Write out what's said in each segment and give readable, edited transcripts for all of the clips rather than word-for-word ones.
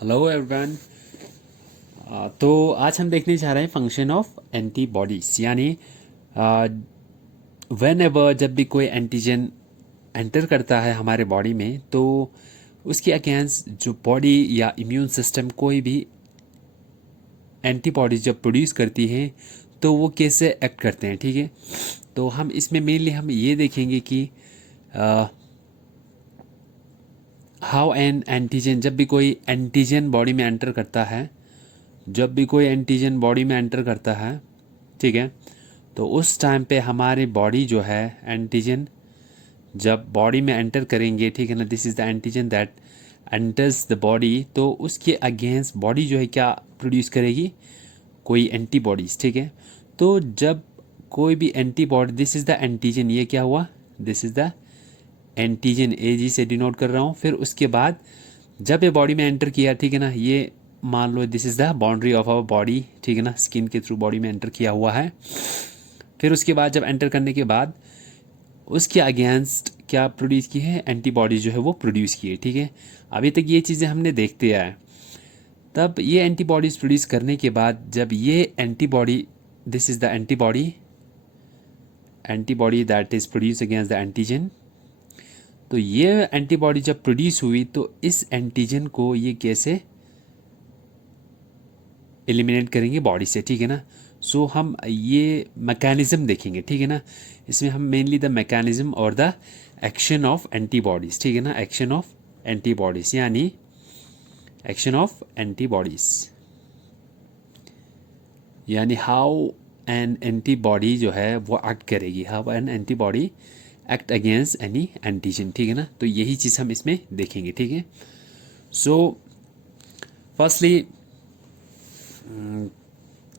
Hello everyone. तो आज हम देखने जा रहे हैं फंक्शन ऑफ एंटीबॉडीज, यानी व्हेन एवर जब भी कोई एंटीजन एंटर करता है हमारे बॉडी में, तो उसके अगेंस्ट जो बॉडी या इम्यून सिस्टम कोई भी एंटीबॉडीज जब प्रोड्यूस करती है तो वो कैसे एक्ट करते हैं। ठीक है, तो हम इसमें मेनली हम ये देखेंगे कि हाउ एन एंटीजन, जब भी कोई एंटीजन बॉडी में एंटर करता है, जब भी कोई एंटीजन बॉडी में एंटर करता है, ठीक है, तो उस टाइम पे हमारी बॉडी जो है एंटीजन जब बॉडी में एंटर करेंगे, ठीक है ना, this is the antigen that enters the body, तो उसके अगेंस्ट बॉडी जो है क्या प्रोड्यूस करेगी, कोई एंटीबॉडीज। ठीक है, तो जब कोई भी antibody, this is the antigen, ये क्या हुआ, दिस इज़ द एंटीजन, ए जी से डिनोट कर रहा हूँ। फिर उसके बाद जब ये बॉडी में एंटर किया, ठीक है ना, ये मान लो this is the boundary of our body, ठीक है ना, स्किन के थ्रू बॉडी में एंटर किया हुआ है। फिर उसके बाद जब एंटर करने के बाद उसके अगेंस्ट क्या प्रोड्यूस की है, एंटीबॉडीज जो है वो प्रोड्यूस की है। ठीक है, अभी तक ये चीज़ें हमने देखते आए। तब ये एंटीबॉडीज प्रोड्यूस करने के बाद जब ये antibody, this is the antibody, antibody that is produce against the antigen, तो ये एंटीबॉडी जब प्रोड्यूस हुई तो इस एंटीजन को ये कैसे एलिमिनेट करेंगे बॉडी से। ठीक है ना, सो हम ये मैकेनिज्म देखेंगे। ठीक है ना, इसमें हम मेनली द मैकेनिज्म और द एक्शन ऑफ एंटीबॉडीज, ठीक है ना, एक्शन ऑफ एंटीबॉडीज, यानी एक्शन ऑफ एंटीबॉडीज, यानी हाउ एन एंटीबॉडी जो है वो एक्ट करेगी, how an antibody act against any antigen. ठीक है ना, तो यही चीज़ हम इसमें देखेंगे। ठीक है, सो फर्स्टली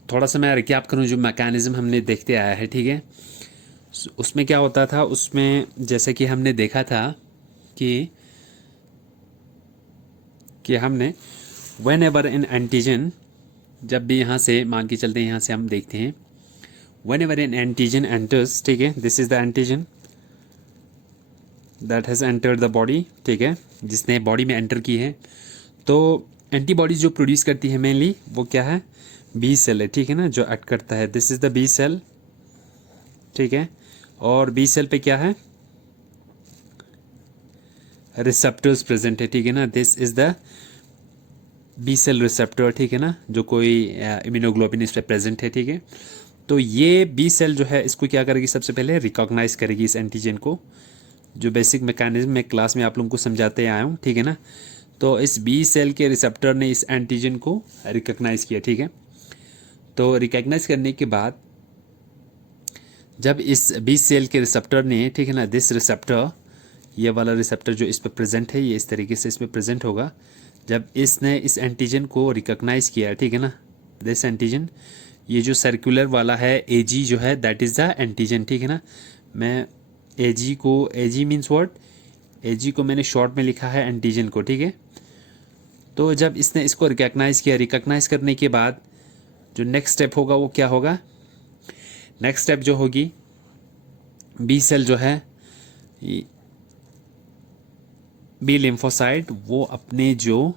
थोड़ा सा मैं रिकैप करूं जो मैकेनिज्म हमने देखते आया है। ठीक है, उसमें क्या होता था, उसमें जैसे कि हमने देखा था कि हमने व्हेन एवर इन एंटीजन, जब भी यहाँ से मान के चलते हैं, यहाँ से हम देखते हैं when ever in antigen enters, ठीक है, this is the antigen that has entered the body, ठीक है, जिसने बॉडी में एंटर की है, तो एंटीबॉडीज जो प्रोड्यूस करती है मेनली वो क्या है, बी सेल है। ठीक है ना, जो एक्ट करता है, this is the B cell, ठीक है, और बी सेल पे क्या है, रिसेप्टर्स प्रेजेंट है। ठीक है ना, this is the B cell receptor, ठीक है ना, जो कोई इम्यूनोग्लोबिन इस पे प्रेजेंट है। ठीक है, तो ये बी सेल जो है इसको क्या करेगी, सबसे पहले रिकॉग्नाइज करेगी इस एंटीजन को, जो बेसिक मैकेनिज्म मैं क्लास में आप लोगों को समझाते आया हूँ। ठीक है ना, तो इस बी सेल के रिसेप्टर ने इस एंटीजन को रिकॉग्नाइज किया। ठीक है, तो रिकॉग्नाइज करने के बाद जब इस बी सेल के रिसेप्टर ने, ठीक है ना, दिस रिसेप्टर, ये वाला रिसेप्टर जो इस पर प्रेजेंट है, ये इस तरीके से इसमें प्रेजेंट होगा, जब इसने इस एंटीजन को रिकॉग्नाइज किया, ठीक है ना, दिस एंटीजन, ये जो सर्कुलर वाला है ए जी जो है दैट इज़ द एंटीजन। ठीक है ना, मैं ए जी को, ए जी मीन्स व्हाट, ए जी को मैंने शॉर्ट में लिखा है एंटीजन को। ठीक है, तो जब इसने इसको रिकॉग्नाइज किया, रिकॉग्नाइज करने के बाद जो नेक्स्ट स्टेप होगा वो क्या होगा, नेक्स्ट स्टेप जो होगी, बी सेल जो है, बी लिम्फोसाइट, वो अपने जो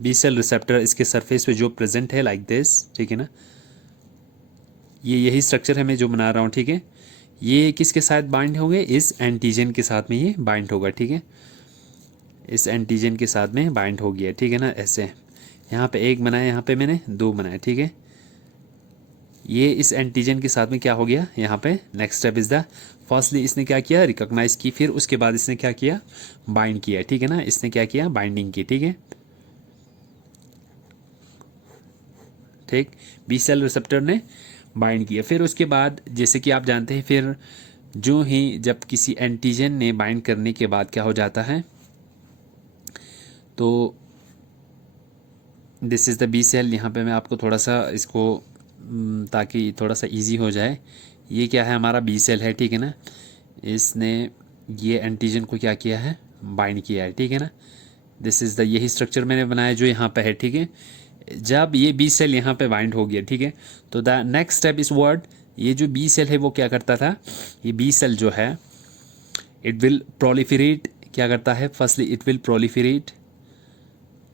बी सेल रिसेप्टर इसके सरफेस पे जो प्रेजेंट है लाइक दिस, ठीक है ना, ये यही स्ट्रक्चर है मैं जो बना रहा हूँ। ठीक है, ये किसके साथ बाइंड होंगे, इस एंटीजन के साथ में ये बाइंड होगा। ठीक है, इस एंटीजन के साथ में बाइंड हो गया। ठीक है ना, ऐसे यहाँ पे एक बनाया, यहाँ पे मैंने दो बनाए। ठीक है, ये इस एंटीजन के साथ में क्या हो गया, यहाँ पे next step is the, firstly इसने क्या किया, रिकॉग्नाइज की, फिर उसके बाद इसने क्या किया, बाइंड किया। ठीक है ना, इसने क्या किया, बाइंडिंग की। ठीक है, ठीक, बी सेल रिसेप्टर ने बाइंड किया। फिर उसके बाद जैसे कि आप जानते हैं, फिर जो ही जब किसी एंटीजन ने बाइंड करने के बाद क्या हो जाता है, तो this is the B cell, यहाँ पे मैं आपको थोड़ा सा इसको ताकि थोड़ा सा इजी हो जाए, ये क्या है, हमारा बी सेल है। ठीक है ना, इसने ये एंटीजन को क्या किया है, बाइंड किया है। ठीक है ना, दिस इज़ द, यही स्ट्रक्चर मैंने बनाया जो यहाँ पे है। ठीक है, जब ये बी सेल यहाँ पे बाइंड हो गया, ठीक है, तो द नेक्स्ट स्टेप इस वर्ड, ये जो बी सेल है वो क्या करता था, ये बी सेल जो है इट विल प्रोलिफरेट, क्या करता है, फर्स्टली इट विल प्रोलिफरेट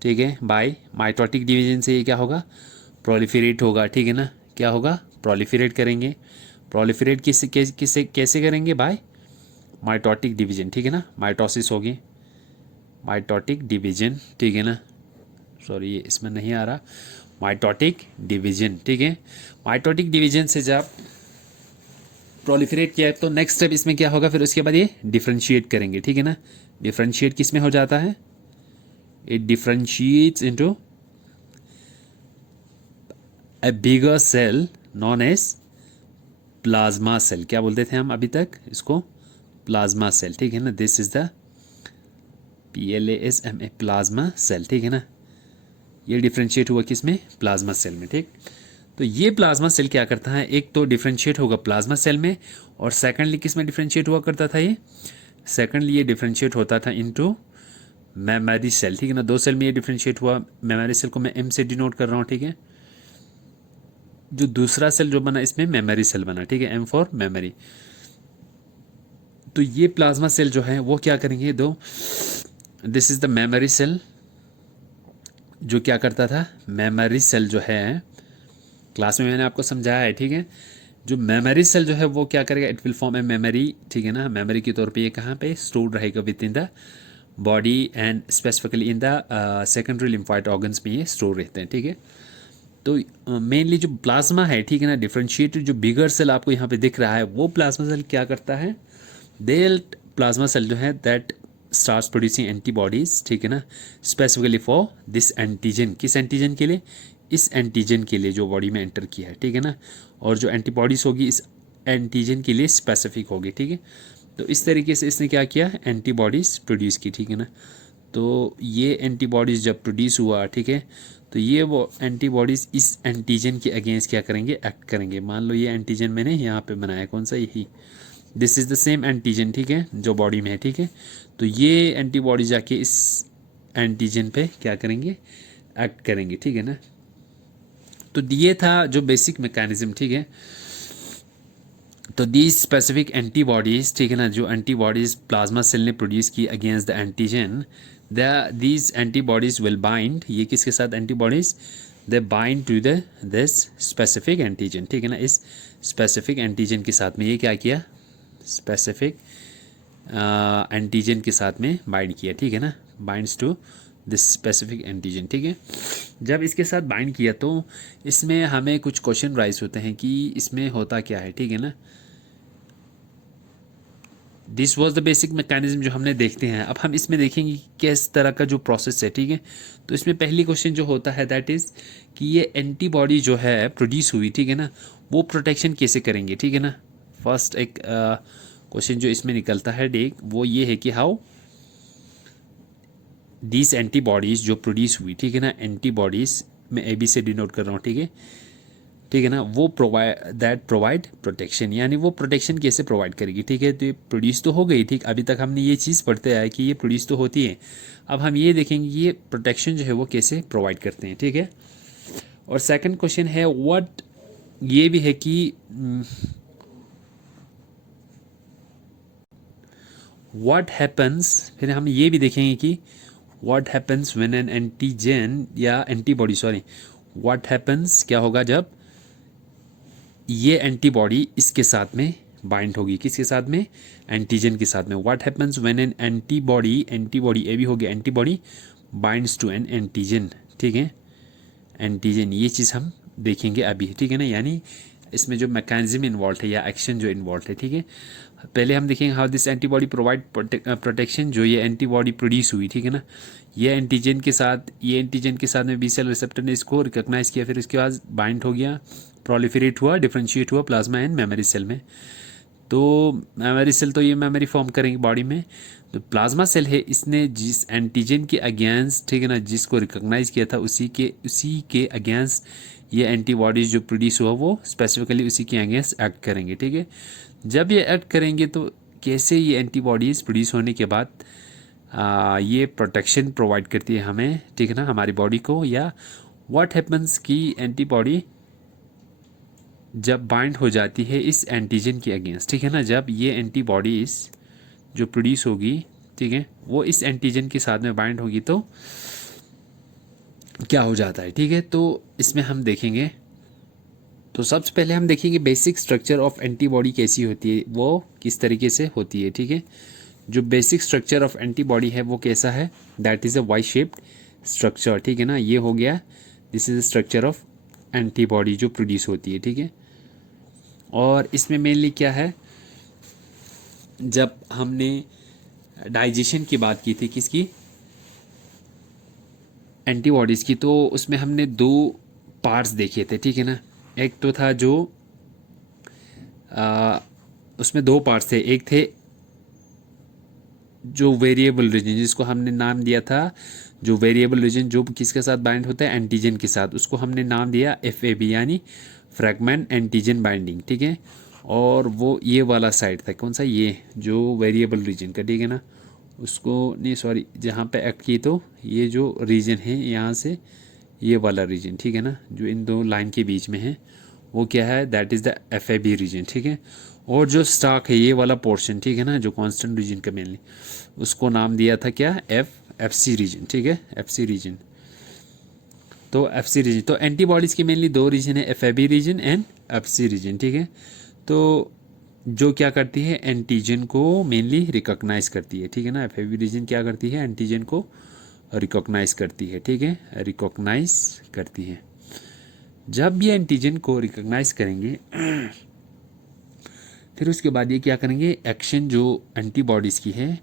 ठीक है, बाय माइटोटिक डिवीजन से ये क्या होगा, प्रोलिफरेट होगा, ठीक है ना, क्या होगा, प्रोलिफरेट करेंगे। प्रोलिफरेट किससे कैसे करेंगे, बाय माइटोटिक डिवीजन, ठीक है ना, माइटोसिस होगी, माइटोटिक डिवीजन, ठीक है ना, सॉरी ये इसमें नहीं आ रहा, माइटोटिक डिवीजन, ठीक है। माइटोटिक डिवीजन से जब प्रोलिफरेट किया तो नेक्स्ट स्टेप इसमें क्या होगा, फिर उसके बाद ये डिफ्रेंशिएट करेंगे, ठीक है ना। डिफ्रेंशिएट किस में हो जाता है, it differentiates into a bigger cell known as plasma cell. क्या बोलते थे हम अभी तक इसको, प्लाज्मा सेल, ठीक है ना। This is the PLASMA plasma cell, ठीक है ना। ये डिफ्रेंशिएट हुआ किस में, प्लाज्मा सेल में, ठीक। तो ये प्लाज्मा सेल क्या करता है, एक तो डिफ्रेंशिएट होगा प्लाज्मा सेल में, और सेकंडली किस में डिफ्रेंशिएट हुआ करता था ये, सेकंडली ये डिफ्रेंशिएट होता था इनटू मेमोरी सेल, ठीक है ना। दो सेल में ये डिफ्रेंशिएट हुआ, मेमोरी सेल को मैं M से डिनोट कर रहा हूँ, ठीक है। जो दूसरा सेल जो बना इसमें मेमोरी सेल बना, ठीक है, M फॉर मेमोरी। तो ये प्लाज्मा सेल जो है वो क्या करेंगे, दो, this is the memory cell, जो क्या करता था, मेमोरी सेल जो है क्लास में मैंने आपको समझाया है, ठीक है। जो मेमोरी सेल जो है वो क्या करेगा, it will form a memory, ठीक है ना। मेमोरी के तौर पे ये कहाँ पे स्टोर रहेगा, with in the body and specifically in the secondary lymphoid organs में ये स्टोर रहते हैं, ठीक है। तो मेनली जो प्लाज्मा है, ठीक है ना, डिफरेंशिएटेड जो बिगर सेल आपको यहाँ पे दिख रहा है, वो प्लाज्मा सेल क्या करता है, दे प्लाज्मा सेल जो है दैट स्टार्ट्स प्रोड्यूसिंग एंटीबॉडीज, ठीक है ना, स्पेसिफिकली फॉर दिस एंटीजन। किस एंटीजन के लिए, इस एंटीजन के लिए जो बॉडी में एंटर किया है, ठीक है ना। और जो एंटीबॉडीज होगी इस एंटीजन के लिए स्पेसिफिक होगी, ठीक है। तो इस तरीके से इसने क्या किया, एंटीबॉडीज प्रोड्यूस की, ठीक है ना। तो ये एंटीबॉडीज़ जब प्रोड्यूस हुआ, ठीक है, तो ये वो एंटीबॉडीज़ इस एंटीजन के अगेंस्ट क्या करेंगे, एक्ट करेंगे। मान लो ये एंटीजन मैंने यहाँ पे बनाया, कौन सा, यही, this is the same antigen, ठीक है, जो बॉडी में है, ठीक है। तो ये एंटीबॉडी जाके इस एंटीजन पे क्या करेंगे, एक्ट करेंगे, ठीक है ना। तो ये था जो बेसिक मैकेनिज्म, ठीक है। तो दी स्पेसिफिक एंटीबॉडीज, ठीक है ना, जो एंटीबॉडीज प्लाज्मा सेल ने प्रोड्यूस की against the antigen, these antibodies will bind, ये किसके साथ antibodies, they bind to the this specific antigen, ठीक है ना। इस स्पेसिफिक एंटीजन के साथ में ये क्या किया, स्पेसिफिक एंटीजन के साथ में बाइंड किया, ठीक है ना, binds to this specific antigen, ठीक है। जब इसके साथ बाइंड किया तो इसमें हमें कुछ क्वेश्चन राइज होते हैं कि इसमें होता क्या है, ठीक है ना। This was the basic mechanism जो हमने देखते हैं। अब हम इसमें देखेंगे कि किस तरह का जो प्रोसेस है, ठीक है। तो इसमें पहली क्वेश्चन जो होता है दैट इज़ कि ये एंटीबॉडी जो है प्रोड्यूस हुई, ठीक है ना, वो प्रोटेक्शन कैसे करेंगे, ठीक है ना। फर्स्ट एक क्वेश्चन जो इसमें निकलता है डेक, वो ये है कि हाउ दीज एंटीबॉडीज़ जो प्रोड्यूस हुई, ठीक है ना, एंटीबॉडीज़ मैं AB से डिनोट कर रहा हूँ, ठीक है, ठीक है ना, वो प्रोवाइड प्रोटेक्शन, यानी वो प्रोटेक्शन कैसे प्रोवाइड करेगी, ठीक है। तो ये प्रोड्यूस तो हो गई, ठीक, अभी तक हमने ये चीज़ पढ़ते आए कि ये प्रोड्यूस तो होती है। अब हम ये देखेंगे कि ये प्रोटेक्शन जो है वो कैसे प्रोवाइड करते हैं, ठीक है। और सेकंड क्वेश्चन है व्हाट, ये भी है कि व्हाट हैपन्स, फिर हम ये भी देखेंगे कि what happens when N antigen या एंटीबॉडी, सॉरी, व्हाट हैपन्स क्या होगा जब ये एंटीबॉडी इसके साथ में बाइंड होगी, किसके साथ में, एंटीजन के साथ में। What happens when an antibody, antibody A भी हो गया, antibody binds to an antigen, ठीक है, एंटीजन, ये चीज़ हम देखेंगे अभी, ठीक है ना। यानी इसमें जो मैकेनिज्म इन्वॉल्व है या एक्शन जो इन्वॉल्व है, ठीक है। पहले हम देखेंगे how this antibody provide protection, जो ये एंटीबॉडी प्रोड्यूस हुई, ठीक है ना, ये एंटीजन के साथ, ये एंटीजन के साथ में बी सेल रिसेप्टर ने इसको रिकॉग्नाइज किया, फिर उसके बाद बाइंड हो गया, प्रोलिफरेट हुआ, डिफ्रेंशिएट हुआ प्लाज्मा एंड मेमोरी सेल में। तो मेमोरी सेल तो ये मेमोरी फॉर्म करेंगे बॉडी में। तो प्लाज्मा सेल है, इसने जिस एंटीजन के अगेंस्ट, ठीक है ना, जिसको रिकॉग्नाइज किया था उसी के अगेंस्ट ये एंटीबॉडीज जो प्रोड्यूस हुआ वो स्पेसिफिकली उसी के अगेंस्ट एक्ट करेंगे, ठीक है। जब ये एक्ट करेंगे तो कैसे ये एंटीबॉडीज़ प्रोड्यूस होने के बाद ये प्रोटेक्शन प्रोवाइड करती है हमें, ठीक है ना, हमारी बॉडी को। या व्हाट हैपन्स की एंटीबॉडी जब बाइंड हो जाती है इस एंटीजन के अगेंस्ट, ठीक है ना, जब ये एंटीबॉडीज़ जो प्रोड्यूस होगी, ठीक है, वो इस एंटीजन के साथ में बाइंड होगी तो क्या हो जाता है, ठीक है। तो इसमें हम देखेंगे, तो सबसे पहले हम देखेंगे बेसिक स्ट्रक्चर ऑफ एंटीबॉडी कैसी होती है, वो किस तरीके से होती है, ठीक है। जो बेसिक स्ट्रक्चर ऑफ एंटीबॉडी है वो कैसा है, that is a Y shaped structure, ठीक है ना। ये हो गया, this is structure of antibody जो प्रोड्यूस होती है, ठीक है। और इसमें मेनली क्या है, जब हमने डाइजेशन की बात की थी किसकी, एंटीबॉडीज़ की, तो उसमें हमने दो पार्ट्स देखे थे, ठीक है ना। एक तो था जो आ, उसमें दो पार्ट्स थे, एक थे जो वेरिएबल रीजन, जिसको हमने नाम दिया था, जो वेरिएबल रीजन जो किसके साथ बाइंड होता है, एंटीजन के साथ, उसको हमने नाम दिया FAB यानी फ्रैगमेंट एंटीजन बाइंडिंग, ठीक है। और वो ये वाला साइड था, कौन सा, ये जो वेरिएबल रीजन का, ठीक है ना। उसको नहीं, सॉरी, जहाँ पे एक्ट की, तो ये जो रीजन है यहाँ से ये वाला रीजन, ठीक है ना, जो इन दो लाइन के बीच में है, वो क्या है, that is the FAB region, ठीक है। और जो स्टॉक है ये वाला पोर्शन, ठीक है ना, जो कांस्टेंट रीजन का मेनली, उसको नाम दिया था क्या, FC रीजन, ठीक है, FC रीजन। तो FC रीजन, तो एंटीबॉडीज़ की मेनली दो रीजन है, FAB region and FC region, ठीक है। तो जो क्या करती है, एंटीजन को मेनली रिकॉग्नाइज करती है, ठीक है ना। FAB रीजन क्या करती है, एंटीजन को रिकॉग्नाइज करती है, ठीक है, रिकॉग्नाइज करती है। जब ये एंटीजन को रिकॉग्नाइज करेंगे फिर उसके बाद ये क्या करेंगे, एक्शन जो एंटीबॉडीज़ की है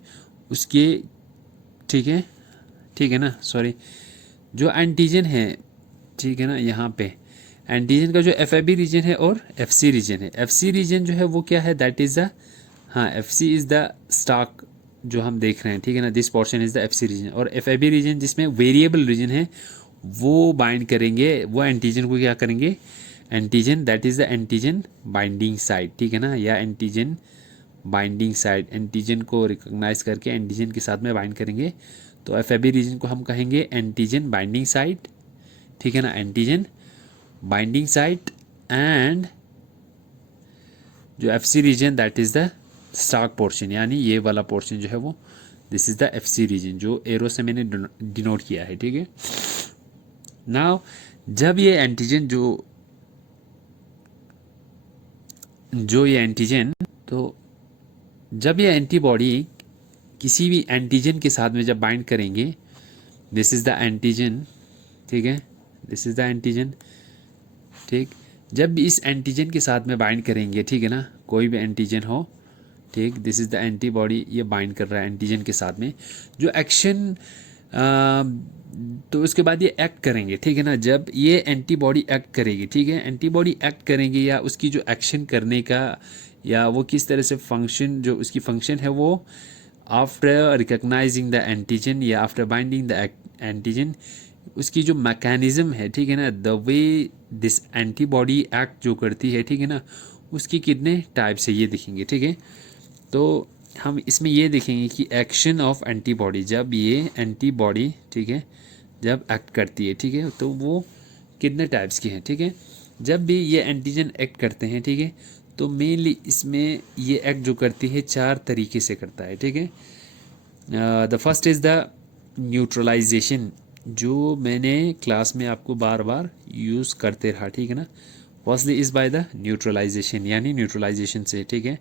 उसके, ठीक है, ठीक है ना, सॉरी, जो एंटीजन है, ठीक है ना, यहाँ पे एंटीजन का जो FAB रीजन है और FC रीजन है, FC रीजन जो है वो क्या है, दैट इज़ द, हाँ, FC इज़ द स्टॉक जो हम देख रहे हैं, ठीक है ना, this portion is the FC region. और FAB रीजन जिसमें वेरिएबल रीजन है वो बाइंड करेंगे, वो एंटीजन को क्या करेंगे, antigen, that is the antigen binding site, ठीक है ना, या एंटीजन बाइंडिंग साइट, एंटीजन को रिकॉग्नाइज करके एंटीजन के साथ में बाइंड करेंगे। तो FAB रीजन को हम कहेंगे एंटीजन बाइंडिंग साइट, ठीक है ना, एंटीजन बाइंडिंग साइट। एंड जो FC region that is the stalk portion, यानी ये वाला पोर्शन जो है वो, this is the FC region, जो एरो से मैंने डिनोट किया है, ठीक है। नाउ जब ये एंटीजन जो ये एंटीजन, तो जब ये एंटीबॉडी किसी भी एंटीजन के साथ में जब बाइंड करेंगे, दिस इज़ द एंटीजन, ठीक है, दिस इज़ द एंटीजन, ठीक। जब भी इस एंटीजन के साथ में बाइंड करेंगे, ठीक है ना, कोई भी एंटीजन हो, ठीक, दिस इज़ द एंटीबॉडी, ये बाइंड कर रहा है एंटीजन के साथ में, जो एक्शन, तो उसके बाद ये एक्ट करेंगे, ठीक है ना। जब ये एंटीबॉडी एक्ट करेगी, ठीक है, एंटीबॉडी एक्ट करेंगे, या उसकी जो एक्शन करने का, या वो किस तरह से फंक्शन, जो उसकी फंक्शन है वो, आफ्टर रिकॉग्नाइजिंग द एंटीजन या आफ्टर बाइंडिंग द एंटीजन, उसकी जो मैकेनिज्म है, ठीक है ना, the way this antibody act जो करती है, ठीक है ना, उसकी कितने टाइप्स है ये देखेंगे, ठीक है। तो हम इसमें ये देखेंगे कि एक्शन ऑफ एंटीबॉडी, जब ये एंटीबॉडी, ठीक है, जब एक्ट करती है, ठीक है, तो वो कितने टाइप्स की हैं, ठीक है। जब भी ये एंटीजन एक्ट करते हैं, ठीक है, तो मेनली इसमें ये एक्ट जो करती है चार तरीके से करता है, ठीक है। The first is the neutralisation, जो मैंने क्लास में आपको बार बार यूज़ करते रहा, ठीक है ना। Firstly is by the neutralisation, यानी न्यूट्रलाइजेशन से, ठीक है।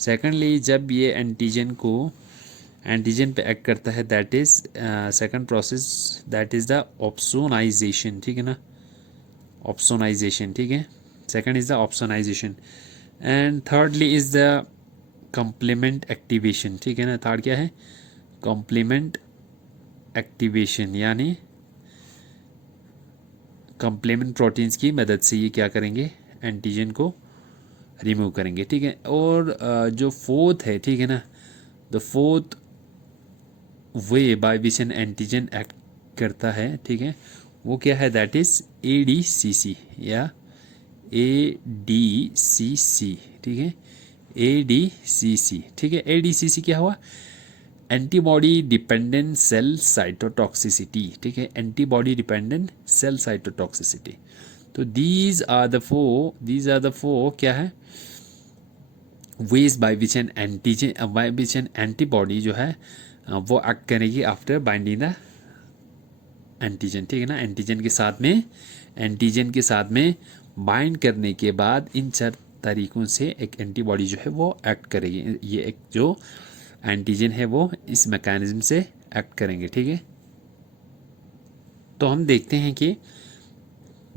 सेकेंडली जब ये एंटीजन पे एक्ट करता है, that is second process, that is the opsonisation, ठीक है ना, ऑप्सोनाइजेशन, ठीक है, second is the opsonisation. And thirdly is the complement activation, ठीक है ना, थर्ड क्या है, कॉम्प्लीमेंट एक्टिवेशन, यानी कॉम्प्लीमेंट प्रोटीन्स की मदद से ये क्या करेंगे, एंटीजन को रिमूव करेंगे, ठीक है। और जो फोर्थ है, ठीक है ना, the fourth way by which N antigen act करता है, ठीक है, वो क्या है, दैट इज़ ADCC या ADCC, ठीक है, ADCC, ठीक है। ADCC क्या हुआ, एंटीबॉडी डिपेंडेंट सेल साइटोटॉक्सिसिटी, ठीक है, एंटीबॉडी डिपेंडेंट सेल साइटोटॉक्सिसिटी। तो दीज आर द फोर क्या है, veg by which N antigen, by which N antibody जो है वो एक्ट करेगी आफ्टर बाइंडिंग द एंटीजन, ठीक है ना। एंटीजन के साथ में बाइंड करने के बाद इन चार तरीकों से एक एंटीबॉडी जो है वो एक्ट करेगी। ये एक जो एंटीजन है वो इस मैकेनिज्म से एक्ट करेंगे, ठीक है। तो हम देखते हैं कि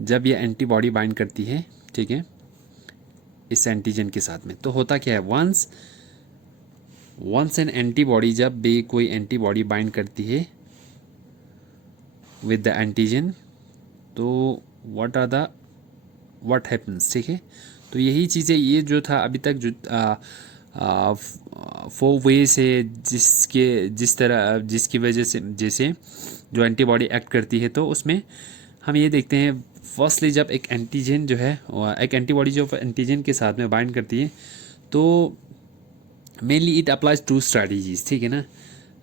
जब ये एंटीबॉडी बाइंड करती है, ठीक है, इस एंटीजन के साथ में, तो होता क्या है, वंस एन एंटीबॉडी, जब भी कोई एंटीबॉडी बाइंड करती है विद द एंटीजन, तो व्हाट हैपन्स, ठीक है। तो यही चीज़ें, ये जो था अभी तक जो 4 वे से जिसकी वजह से जैसे जो एंटीबॉडी एक्ट करती है, तो उसमें हम ये देखते हैं फर्स्टली जब एक एंटीजन जो है, एक एंटीबॉडी जो एंटीजन के साथ में बाइंड करती है, तो मेनली इट अप्लाइज 2 स्ट्रैटेजीज, ठीक है ना।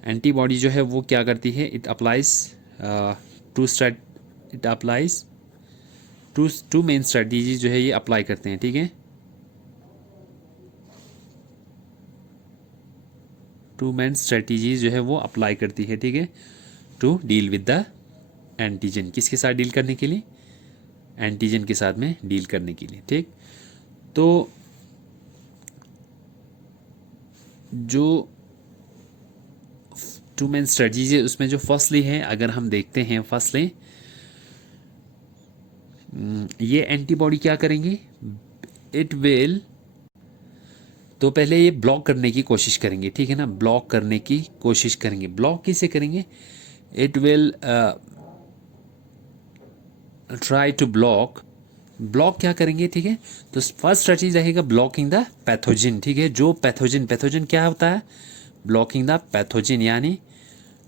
एंटीबॉडी जो है वो क्या करती है, it applies two main strategy जो है ये अप्लाई करते हैं, ठीक है। 2 मेन स्ट्रैटेजीज जो है वो अप्लाई करती है, ठीक है, to deal with the antigen. किसके साथ डील करने के लिए, एंटीजन के साथ में डील करने के लिए, ठीक। तो जो 2 मेन स्ट्रेटजीज है उसमें जो फर्स्टली है, अगर हम देखते हैं फर्स्टली, ये एंटीबॉडी क्या करेंगे, इट विल, तो पहले ये ब्लॉक करने की कोशिश करेंगे, ठीक है ना, ब्लॉक करने की कोशिश करेंगे। ब्लॉक किसे करेंगे, it will try to block क्या करेंगे, ठीक है। तो फर्स्ट स्ट्रेटजी रहेगा ब्लॉकिंग द पैथोजन, ठीक है। जो पैथोजन क्या होता है, ब्लॉकिंग द पैथोजन, यानी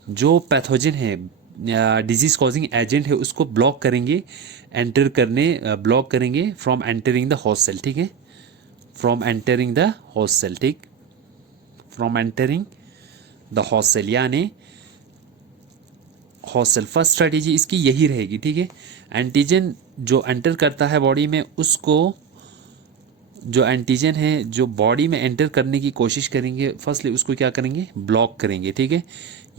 जो पैथोजन है, डिजीज कॉजिंग एजेंट है, उसको ब्लॉक करेंगे, ब्लॉक करेंगे from entering the host cell, ठीक है, from entering the host cell, ठीक, from entering the host cell, यानी होस्ट सेल। फर्स्ट स्ट्रेटेजी इसकी यही रहेगी, ठीक है। एंटीजन जो एंटर करता है बॉडी में, उसको, जो एंटीजन है जो बॉडी में एंटर करने की कोशिश करेंगे, फर्स्टली उसको क्या करेंगे, ब्लॉक करेंगे, ठीक है।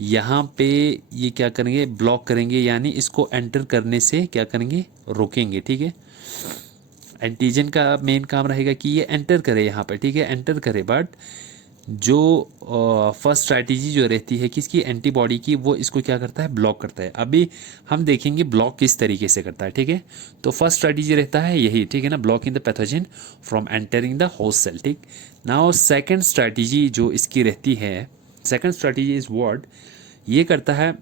यहाँ पे ये क्या करेंगे, ब्लॉक करेंगे, यानी इसको एंटर करने से क्या करेंगे, रोकेंगे, ठीक है। एंटीजन का मेन काम रहेगा कि ये एंटर करे यहाँ पर, ठीक है, एंटर करे, बट जो फर्स्ट स्ट्रैटेजी जो रहती है किसकी, एंटीबॉडी की, वो इसको क्या करता है, ब्लॉक करता है। अभी हम देखेंगे ब्लॉक किस तरीके से करता है, ठीक है। तो फर्स्ट स्ट्रैटेजी रहता है यही, ठीक है ना, blocking the pathogen from entering the host cell, ठीक। नाउ सेकंड स्ट्रैटेजी जो इसकी रहती है, सेकंड स्ट्रैटेजी इज व्हाट, ये करता है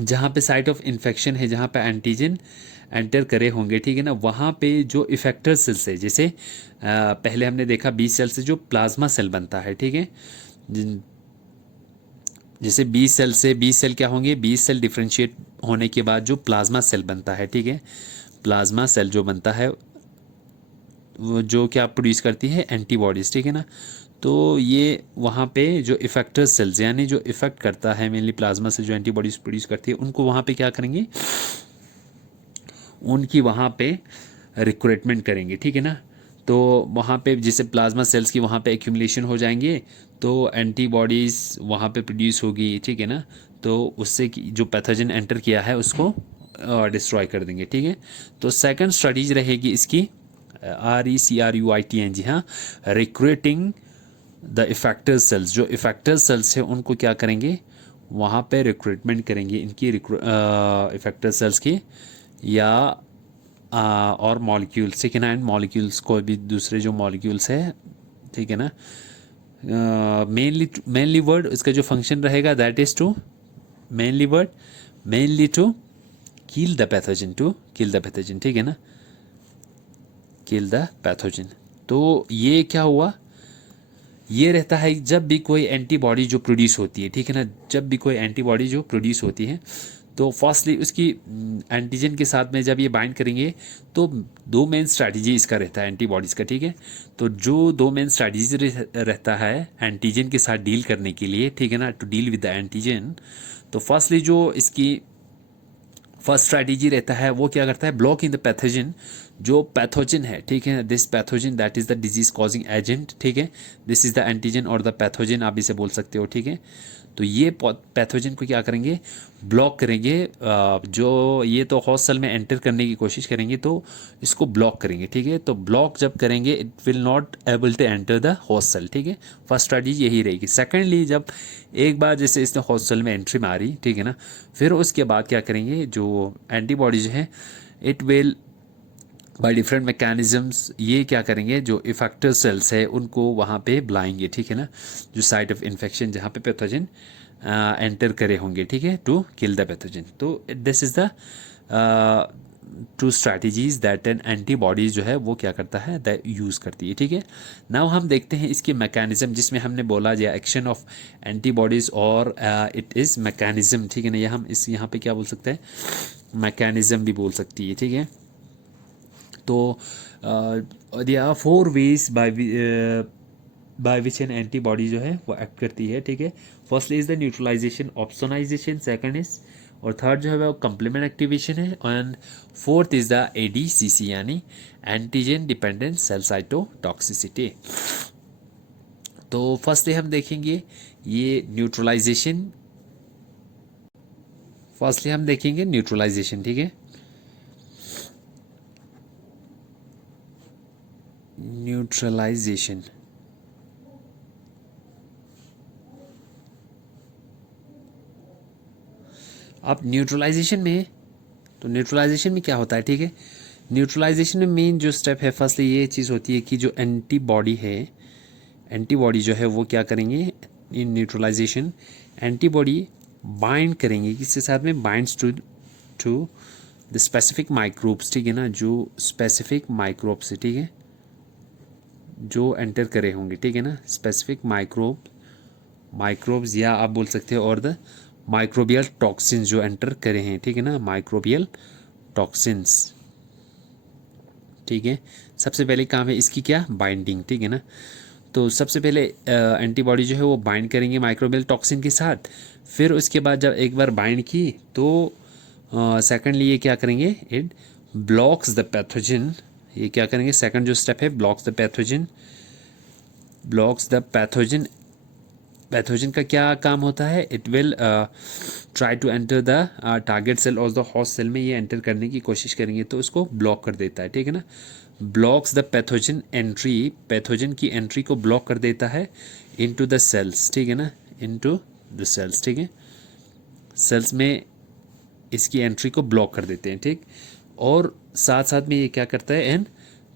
जहाँ पे साइट ऑफ इन्फेक्शन है, जहाँ पे एंटीजन एंटर करे होंगे, ठीक है ना, वहाँ पे जो इफेक्टर सेल्स है, जैसे पहले हमने देखा बी सेल से जो प्लाज्मा सेल बनता है, ठीक है। जैसे बी सेल क्या होंगे, बी सेल डिफ्रेंशिएट होने के बाद जो प्लाज्मा सेल बनता है, ठीक है, प्लाज्मा सेल जो बनता है वो जो क्या प्रोड्यूस करती है, एंटीबॉडीज, ठीक है ना। तो ये वहाँ पे जो इफेक्टर सेल्स, यानी जो इफेक्ट करता है मेनली प्लाज्मा सेल, जो एंटीबॉडीज प्रोड्यूस करती है, उनको वहाँ पे क्या करेंगे, उनकी वहाँ पे रिक्रूटमेंट करेंगे, ठीक है ना। तो वहाँ पे जैसे प्लाज्मा सेल्स की वहाँ पे एक्यूमुलेशन हो जाएंगे, तो एंटीबॉडीज़ वहाँ पे प्रोड्यूस होगी, ठीक है ना। तो उससे जो पैथोजन एंटर किया है उसको डिस्ट्रॉय कर देंगे, ठीक है। तो सेकंड स्ट्रेटजी रहेगी इसकी RECRUITNG, जी हाँ, रिक्रूटिंग द इफेक्टर सेल्स। जो इफेक्टर सेल्स है उनको क्या करेंगे, वहाँ पे रिक्रूटमेंट करेंगे इनकी इफेक्टर सेल्स की, या और मॉलिक्यूल्स, ठीक है ना, एंड मॉलिक्यूल्स को भी, दूसरे जो मॉलिक्यूल्स है, ठीक है ना। मेनली वर्ड इसका जो फंक्शन रहेगा that is to, mainly to kill the pathogen, ठीक है ना, किल द पैथोजन। तो ये क्या हुआ, ये रहता है जब भी कोई एंटीबॉडी जो प्रोड्यूस होती है, ठीक है ना, जब भी कोई एंटीबॉडी जो प्रोड्यूस होती है, तो फर्स्टली उसकी एंटीजन के साथ में जब ये बाइंड करेंगे, तो 2 मेन स्ट्रैटेजी इसका रहता है एंटीबॉडीज़ का, ठीक है। तो जो 2 मेन स्ट्रैटेजी रहता है एंटीजन के साथ डील करने के लिए, ठीक है ना, to deal with the antigen. तो फर्स्टली जो इसकी फर्स्ट स्ट्रैटेजी रहता है वो क्या करता है, ब्लॉक इन द पैथोजन, जो पैथोजन है, ठीक है, this pathogen that is the disease causing agent, ठीक है, दिस इज़ द एंटीजन और द पैथोजन आप इसे बोल सकते हो, ठीक है। तो ये पैथोजन को क्या करेंगे, ब्लॉक करेंगे। जो ये तो होस्ट सेल में एंटर करने की कोशिश करेंगे तो इसको ब्लॉक करेंगे, ठीक है। तो ब्लॉक जब करेंगे it will not able to enter the host cell, ठीक है। फर्स्ट स्ट्रैटेजी यही रहेगी। सेकेंडली, जब एक बार जैसे इसने होस्ट सेल में एंट्री मारी, ठीक है ना, फिर उसके बाद क्या करेंगे, जो एंटीबॉडीज हैं it will by different mechanisms ये क्या करेंगे, जो इफेक्टर सेल्स है उनको वहाँ पे बुलाएंगे, ठीक है ना, जो साइट ऑफ इन्फेक्शन जहाँ पे पैथोजन एंटर करे होंगे, ठीक है, टू किल द पैथोजन। तो this is the two strategies that an antibodies जो है वो क्या करता है, दैट यूज़ करती है, ठीक है। नाउ हम देखते हैं इसकी मैकेनिज्म, जिसमें हमने बोला या एक्शन ऑफ एंटीबॉडीज़ और इट इज़ मैकेनिज्म, ठीक है ना। हम इस यहाँ पे क्या बोल सकते हैं, मैकेनिज्म भी बोल सकती है, ठीक है। तो there are four ways by which an antibody जो है वो एक्ट करती है, ठीक है। Firstly is the neutralisation, opsonisation, second is, और थर्ड जो है वो कम्प्लीमेंट एक्टिवेशन है, and fourth is the ADCC यानी एंटीजन डिपेंडेंट सेल साइटोटॉक्सिसिटी। तो फर्स्टली हम देखेंगे ये न्यूट्रलाइजेशन, फर्स्टली हम देखेंगे न्यूट्रलाइजेशन, ठीक है। न्यूट्रलाइजेशन, अब न्यूट्रलाइजेशन में, तो न्यूट्रलाइजेशन में क्या होता है, ठीक है। न्यूट्रलाइजेशन में मेन जो स्टेप है, फर्स्टली ये चीज़ होती है कि जो एंटीबॉडी है, एंटीबॉडी जो है वो क्या करेंगे इन न्यूट्रलाइजेशन, एंटीबॉडी बाइंड करेंगे किसके साथ में, binds to to the specific microbes, ठीक है ना, जो स्पेसिफिक माइक्रोब्स है, ठीक है, जो एंटर करे होंगे, ठीक है ना, स्पेसिफिक माइक्रोब्स या आप बोल सकते हो और द माइक्रोबियल टॉक्सिन्स जो एंटर करे हैं, ठीक है ना, माइक्रोबियल टॉक्सिन्स, ठीक है। सबसे पहले काम है इसकी क्या, बाइंडिंग, ठीक है ना। तो सबसे पहले एंटीबॉडी जो है वो बाइंड करेंगे माइक्रोबियल टॉक्सिन के साथ, फिर उसके बाद जब एक बार बाइंड की तो सेकेंडली ये क्या करेंगे, इट ब्लॉक्स द पैथोजन, ये क्या करेंगे, सेकंड जो स्टेप है blocks the pathogen, blocks the pathogen. Pathogen का क्या काम होता है, it will try to enter the target cell और द होस्ट सेल में ये एंटर करने की कोशिश करेंगे तो उसको ब्लॉक कर देता है, ठीक है ना। Blocks the pathogen entry, pathogen की एंट्री को ब्लॉक कर देता है इनटू द सेल्स, ठीक है ना, इनटू द सेल्स, ठीक है, सेल्स में इसकी एंट्री को ब्लॉक कर देते हैं, ठीक। और साथ साथ में ये क्या करता है, एंड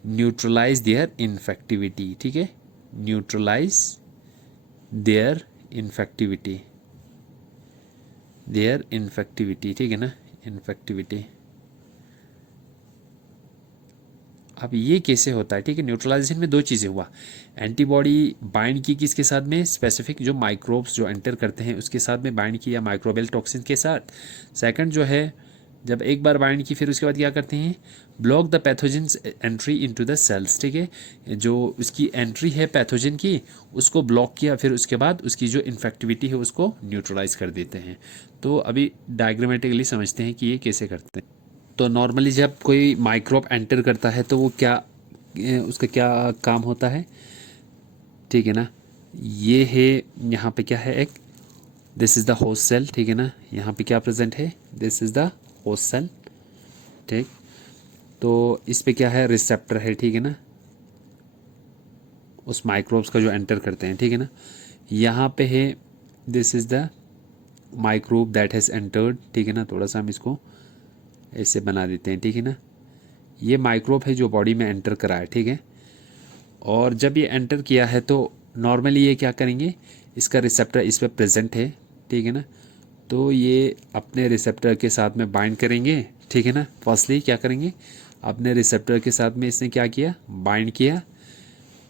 न्यूट्रलाइज देयर इन्फेक्टिविटी, ठीक है, neutralise their infectivity, their infectivity, ठीक है ना, इन्फेक्टिविटी। अब ये कैसे होता है, ठीक है। न्यूट्रलाइजेशन में दो चीज़ें हुआ, एंटीबॉडी बाइंड की किसके साथ में, स्पेसिफिक जो माइक्रोब्स जो एंटर करते हैं उसके साथ में बाइंड किया, माइक्रोबियल टॉक्सिन के साथ। सेकंड जो है, जब एक बार बाइंड की फिर उसके बाद क्या करते हैं, block the pathogens entry into the cells, ठीक है, जो उसकी एंट्री है पैथोजन की उसको ब्लॉक किया, फिर उसके बाद उसकी जो इन्फेक्टिविटी है उसको न्यूट्रलाइज कर देते हैं। तो अभी डायग्रामेटिकली समझते हैं कि ये कैसे करते हैं। तो नॉर्मली जब कोई माइक्रोब एंटर करता है तो वो क्या, उसका क्या काम होता है, ठीक है ना। ये है यहाँ पे क्या है, एक this is the host cell, ठीक है ना, यहाँ पे क्या प्रेजेंट है, this is the host cell, ठीक। तो इस पे क्या है, रिसेप्टर है, ठीक है ना, उस माइक्रोब्स का जो एंटर करते हैं, ठीक है ना। यहाँ पे है this is the microbe that has entered, ठीक है ना, थोड़ा सा हम इसको ऐसे बना देते हैं, ठीक है ना। ये माइक्रोब है जो बॉडी में एंटर करा है, ठीक है। और जब ये एंटर किया है तो नॉर्मली ये क्या करेंगे, इसका रिसेप्टर इस पर प्रेजेंट है, ठीक है ना। तो ये अपने रिसेप्टर के साथ में बाइंड करेंगे, ठीक है ना। फर्स्टली क्या करेंगे, अपने रिसेप्टर के साथ में इसने क्या किया, बाइंड किया,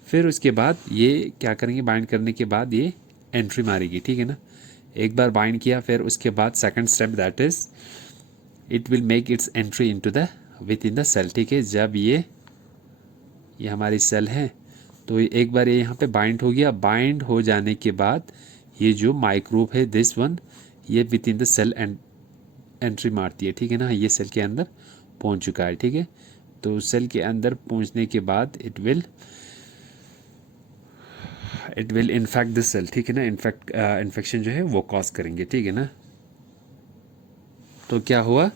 फिर उसके बाद ये क्या करेंगे, बाइंड करने के बाद ये एंट्री मारेगी, ठीक है ना। एक बार बाइंड किया, फिर उसके बाद second step that is it will make its entry into the within the cell, ठीक है। जब ये हमारी सेल है तो एक बार ये यहाँ पे बाइंड हो गया, बाइंड हो जाने के बाद ये जो माइक्रोब है दिस वन, ये within the cell entry मारती है, ठीक है ना। ये सेल के अंदर पहुँच चुका है, ठीक है। तो सेल के अंदर पहुँचने के बाद it will it will infect the cell, ठीक है ना, इन्फेक्शन जो है वो कॉज करेंगे, ठीक है ना। तो क्या हुआ,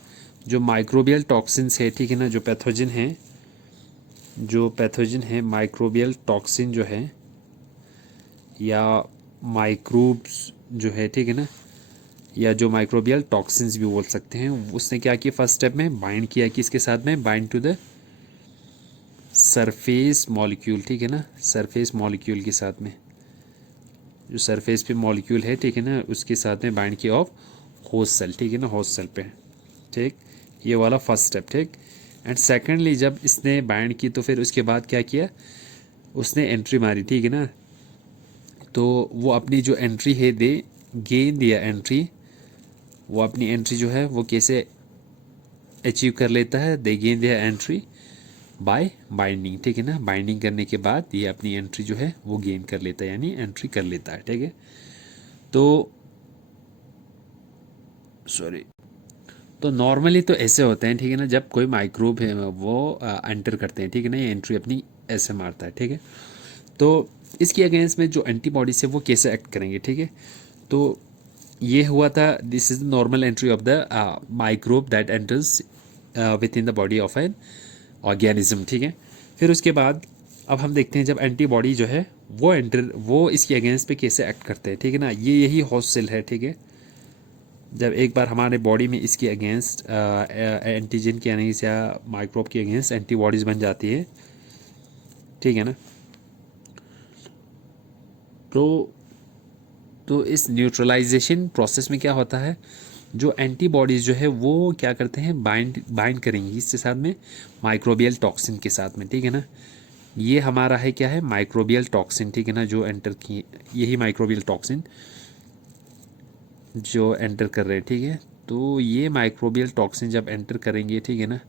जो माइक्रोबियल टॉक्सिन्स है, ठीक है ना, जो पैथोजन है माइक्रोबियल टॉक्सिन जो है या माइक्रोब्स जो है, ठीक है ना, या जो माइक्रोबियल टॉक्सिन्स भी बोल सकते हैं, उसने क्या किया, फर्स्ट स्टेप में बाइंड किया कि इसके साथ में bind to the surface molecule, ठीक है ना, सरफेस मॉलिक्यूल के साथ में, जो सरफेस पे मॉलिक्यूल है, ठीक है ना, उसके साथ में बाइंड किया ऑफ होस्ट सेल, ठीक है ना, होस्ट सेल पे, ठीक, ये वाला फर्स्ट स्टेप, ठीक। एंड सेकेंडली जब इसने बाइंड की तो फिर उसके बाद क्या किया, उसने एंट्री मारी, ठीक है ना। तो वो अपनी जो एंट्री है दे गेन दिया एंट्री, वो अपनी एंट्री जो है वो कैसे अचीव कर लेता है, दे गेन दिया एंट्री बाय बाइंडिंग, ठीक है ना, बाइंडिंग करने के बाद ये अपनी एंट्री जो है वो गेन कर लेता है, यानी एंट्री कर लेता है, ठीक है। तो सॉरी, तो नॉर्मली तो ऐसे होते हैं, ठीक है ना, जब कोई माइक्रोब है वो एंटर करते हैं, ठीक है ना, ये एंट्री अपनी ऐसे मारता है, ठीक है। तो इसके अगेंस्ट में जो एंटीबॉडीज है वो कैसे एक्ट करेंगे, ठीक है। तो ये हुआ था, this is the normal entry of the microbe that enters with in the body of an organism, ठीक है। फिर उसके बाद अब हम देखते हैं जब एंटीबॉडी जो है वो इसके अगेंस्ट पे कैसे एक्ट करते हैं, ठीक है ना, ये यही होस्ट सेल है, ठीक है। जब एक बार हमारे बॉडी में इसके अगेंस्ट एंटीजन के अगेंस्ट या माइक्रोब के अगेंस्ट एंटीबॉडीज़ बन जाती है, ठीक है ना। तो तो इस न्यूट्रलाइजेशन प्रोसेस में क्या होता है, जो एंटीबॉडीज़ जो है वो क्या करते हैं, बाइंड करेंगी इसके साथ में माइक्रोबियल टॉक्सिन के साथ में, ठीक है ना। ये हमारा है क्या है, माइक्रोबियल टॉक्सिन, ठीक है ना, जो एंटर की, यही माइक्रोबियल टॉक्सिन जो एंटर कर रहे हैं, ठीक है। तो ये माइक्रोबियल टॉक्सिन जब एंटर करेंगे, ठीक है ना,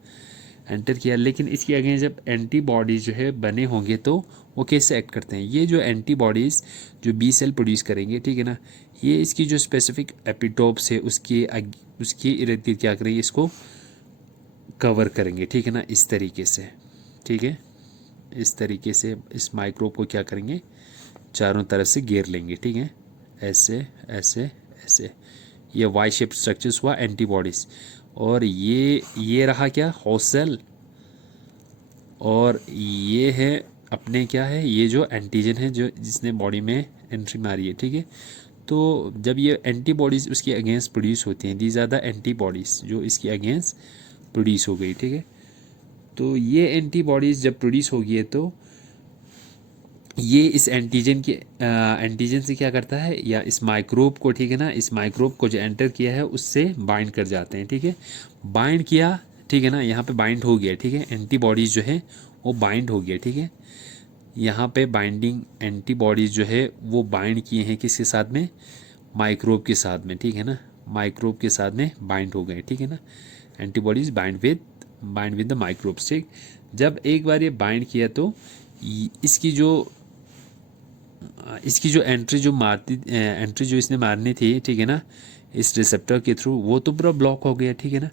एंटर किया, लेकिन इसके आगे जब एंटीबॉडीज़ जो है बने होंगे तो वो कैसे एक्ट करते हैं, ये जो एंटीबॉडीज़ जो बी सेल प्रोड्यूस करेंगे, ठीक है ना, ये इसकी जो स्पेसिफिक एपिटोप्स है उसके इर्द गिर्द क्या करेंगे, इसको कवर करेंगे, ठीक है ना, इस तरीके से, ठीक है, इस तरीके से इस माइक्रोब को क्या करेंगे, चारों तरफ से घेर लेंगे, ठीक है, ऐसे ऐसे ऐसे। ये वाई शेप स्ट्रक्चर्स हुआ एंटीबॉडीज़, और ये रहा क्या, होस्ट सेल, और ये है अपने क्या है, ये जो एंटीजन है जो जिसने बॉडी में एंट्री मारी है, ठीक है। तो जब ये एंटीबॉडीज़ उसके अगेंस्ट प्रोड्यूस होती हैं, दीज आर द एंटीबॉडीज़ जो इसके अगेंस्ट प्रोड्यूस हो गई, ठीक है। तो ये एंटीबॉडीज़ जब प्रोड्यूस होगी है तो ये इस एंटीजन से क्या करता है, या इस माइक्रोब को, ठीक है ना, इस माइक्रोब को जो एंटर किया है उससे बाइंड कर जाते हैं, ठीक है। बाइंड किया, ठीक है ना, यहाँ पे बाइंड हो गया, ठीक है, एंटीबॉडीज़ जो है वो बाइंड हो गया, ठीक है। यहाँ पे बाइंडिंग एंटीबॉडीज़ जो है वो बाइंड किए हैं किसके साथ में, माइक्रोब के साथ में, ठीक है ना, माइक्रोब के साथ में बाइंड हो गए, ठीक है ना। Antibodies bind with the microbes, ठीक। जब एक बार ये बाइंड किया तो इसकी जो एंट्री जो इसने मारनी थी, ठीक है ना, इस रिसेप्टर के थ्रू, वो तो पूरा ब्लॉक हो गया, ठीक है ना।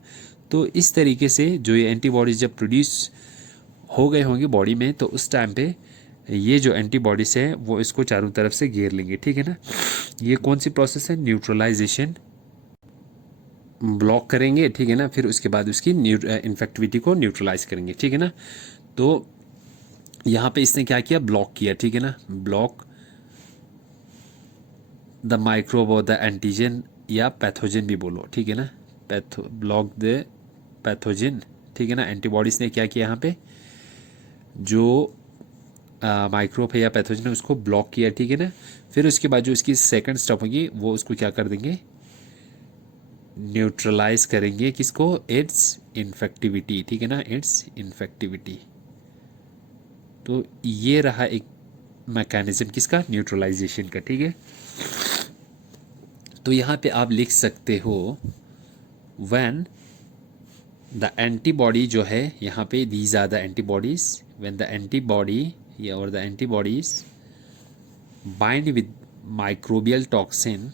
तो इस तरीके से जो ये एंटीबॉडीज़ जब प्रोड्यूस हो गए होंगे बॉडी में तो उस टाइम पे ये जो एंटीबॉडीज़ है वो इसको चारों तरफ से घेर लेंगे, ठीक है ना। ये कौन सी प्रोसेस है, न्यूट्रलाइजेशन, ब्लॉक करेंगे, ठीक है ना, फिर उसके बाद उसकी इन्फेक्टिविटी को न्यूट्रलाइज करेंगे, ठीक है ना। तो यहाँ पे इसने क्या किया, ब्लॉक किया, ठीक है ना, ब्लॉक द माइक्रोब और द एंटीजन या पैथोजन भी बोलो, ठीक है ना, ब्लॉक द पैथोजन, ठीक है ना। एंटीबॉडीज ने क्या किया, यहाँ पे जो माइक्रोब है या पैथोजन है उसको ब्लॉक किया, ठीक है ना। फिर उसके बाद जो इसकी सेकंड स्टेप होगी वो उसको क्या कर देंगे, न्यूट्रलाइज करेंगे, किसको, इट्स इन्फेक्टिविटी, ठीक है ना, इट्स इन्फेक्टिविटी। तो ये रहा एक मैकेनिज्म किसका, न्यूट्रलाइजेशन का, ठीक है। तो यहाँ पे आप लिख सकते हो व्हेन द एंटीबॉडी जो है, यहाँ पे these are the antibodies, when the antibody या और the antibodies bind with microbial toxin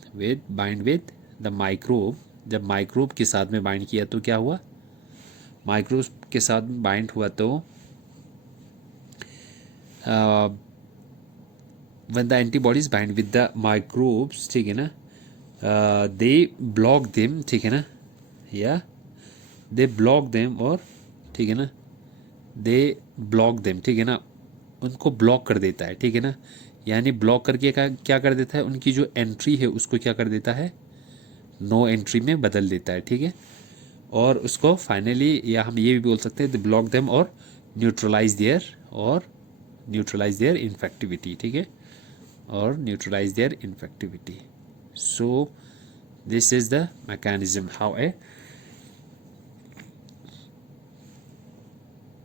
bind with the microbe, जब माइक्रोब के साथ में बाइंड किया तो क्या हुआ, माइक्रोब के साथ बाइंड हुआ तो when the antibodies bind with the microbes, ठीक है ना, दे ब्लॉक देम, ठीक है ना, या दे ब्लॉक देम, और ठीक है ना, दे ब्लॉक देम, ठीक है ना, उनको ब्लॉक कर देता है, ठीक है ना, यानी ब्लॉक करके क्या कर देता है, उनकी जो एंट्री है उसको क्या कर देता है, नो एंट्री में बदल देता है, ठीक है। और उसको फाइनली, या हम ये भी बोल सकते हैं, द ब्लॉक देम और न्यूट्रलाइज देयर इन्फेक्टिविटी, ठीक है, और neutralize their infectivity. So this is the mechanism how a,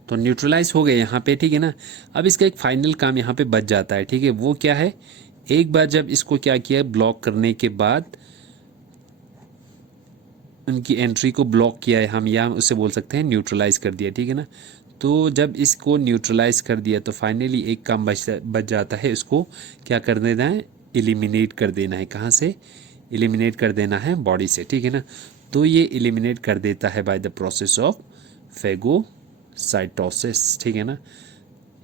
तो न्यूट्रलाइज हो गए यहाँ पे, ठीक है ना। अब इसका एक फाइनल काम यहाँ पे बच जाता है, ठीक है, वो क्या है, एक बार जब इसको क्या किया, ब्लॉक करने के बाद उनकी एंट्री को ब्लॉक किया है हम, या उसे बोल सकते हैं न्यूट्रलाइज कर दिया, ठीक है ना। तो जब इसको न्यूट्रलाइज कर दिया तो फाइनली एक काम बच जाता है, इसको क्या कर देना है, एलिमिनेट कर देना है। कहाँ से एलिमिनेट कर देना है, बॉडी से, ठीक है ना। तो ये एलिमिनेट कर देता है by the process of phagocytosis, ठीक है ना।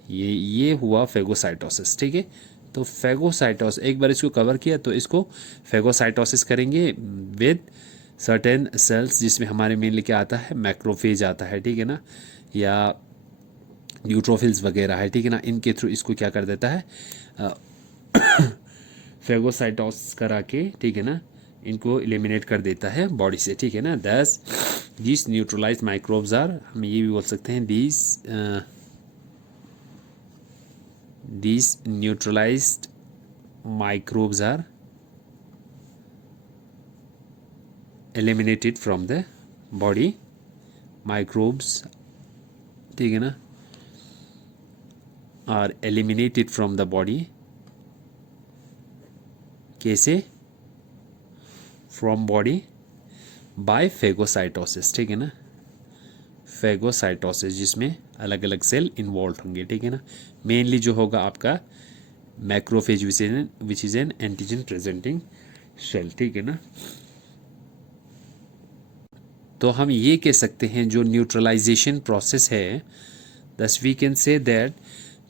ये हुआ फेगोसाइटोसिस, ठीक है। तो फेगोसाइटोसिस, एक बार इसको कवर किया तो इसको फेगोसाइटोसिस करेंगे विद सर्टेन सेल्स, जिसमें हमारे मेनली क्या आता है, मैक्रोफेज आता है, ठीक है ना, या न्यूट्रोफिल्स वगैरह है, ठीक है ना। इनके थ्रू इसको क्या कर देता है, फेगोसाइटोसिस करा के, ठीक है ना, इनको एलिमिनेट कर देता है बॉडी से, ठीक है ना। दस दिस न्यूट्रलाइज्ड माइक्रोब्स आर, हम ये भी बोल सकते हैं, these neutralized microbes are eliminated from the body, microbes, ठीक है ना, are eliminated from the body, कैसे, from body by phagocytosis, ठीक है ना, फेगोसाइटोसिस, जिसमें अलग अलग सेल इन्वॉल्व होंगे, ठीक है ना। मेनली जो होगा आपका macrophage which is an antigen presenting cell, ठीक है ना। तो हम ये कह सकते हैं जो न्यूट्रलाइजेशन प्रोसेस है, दस वी कैन से दैट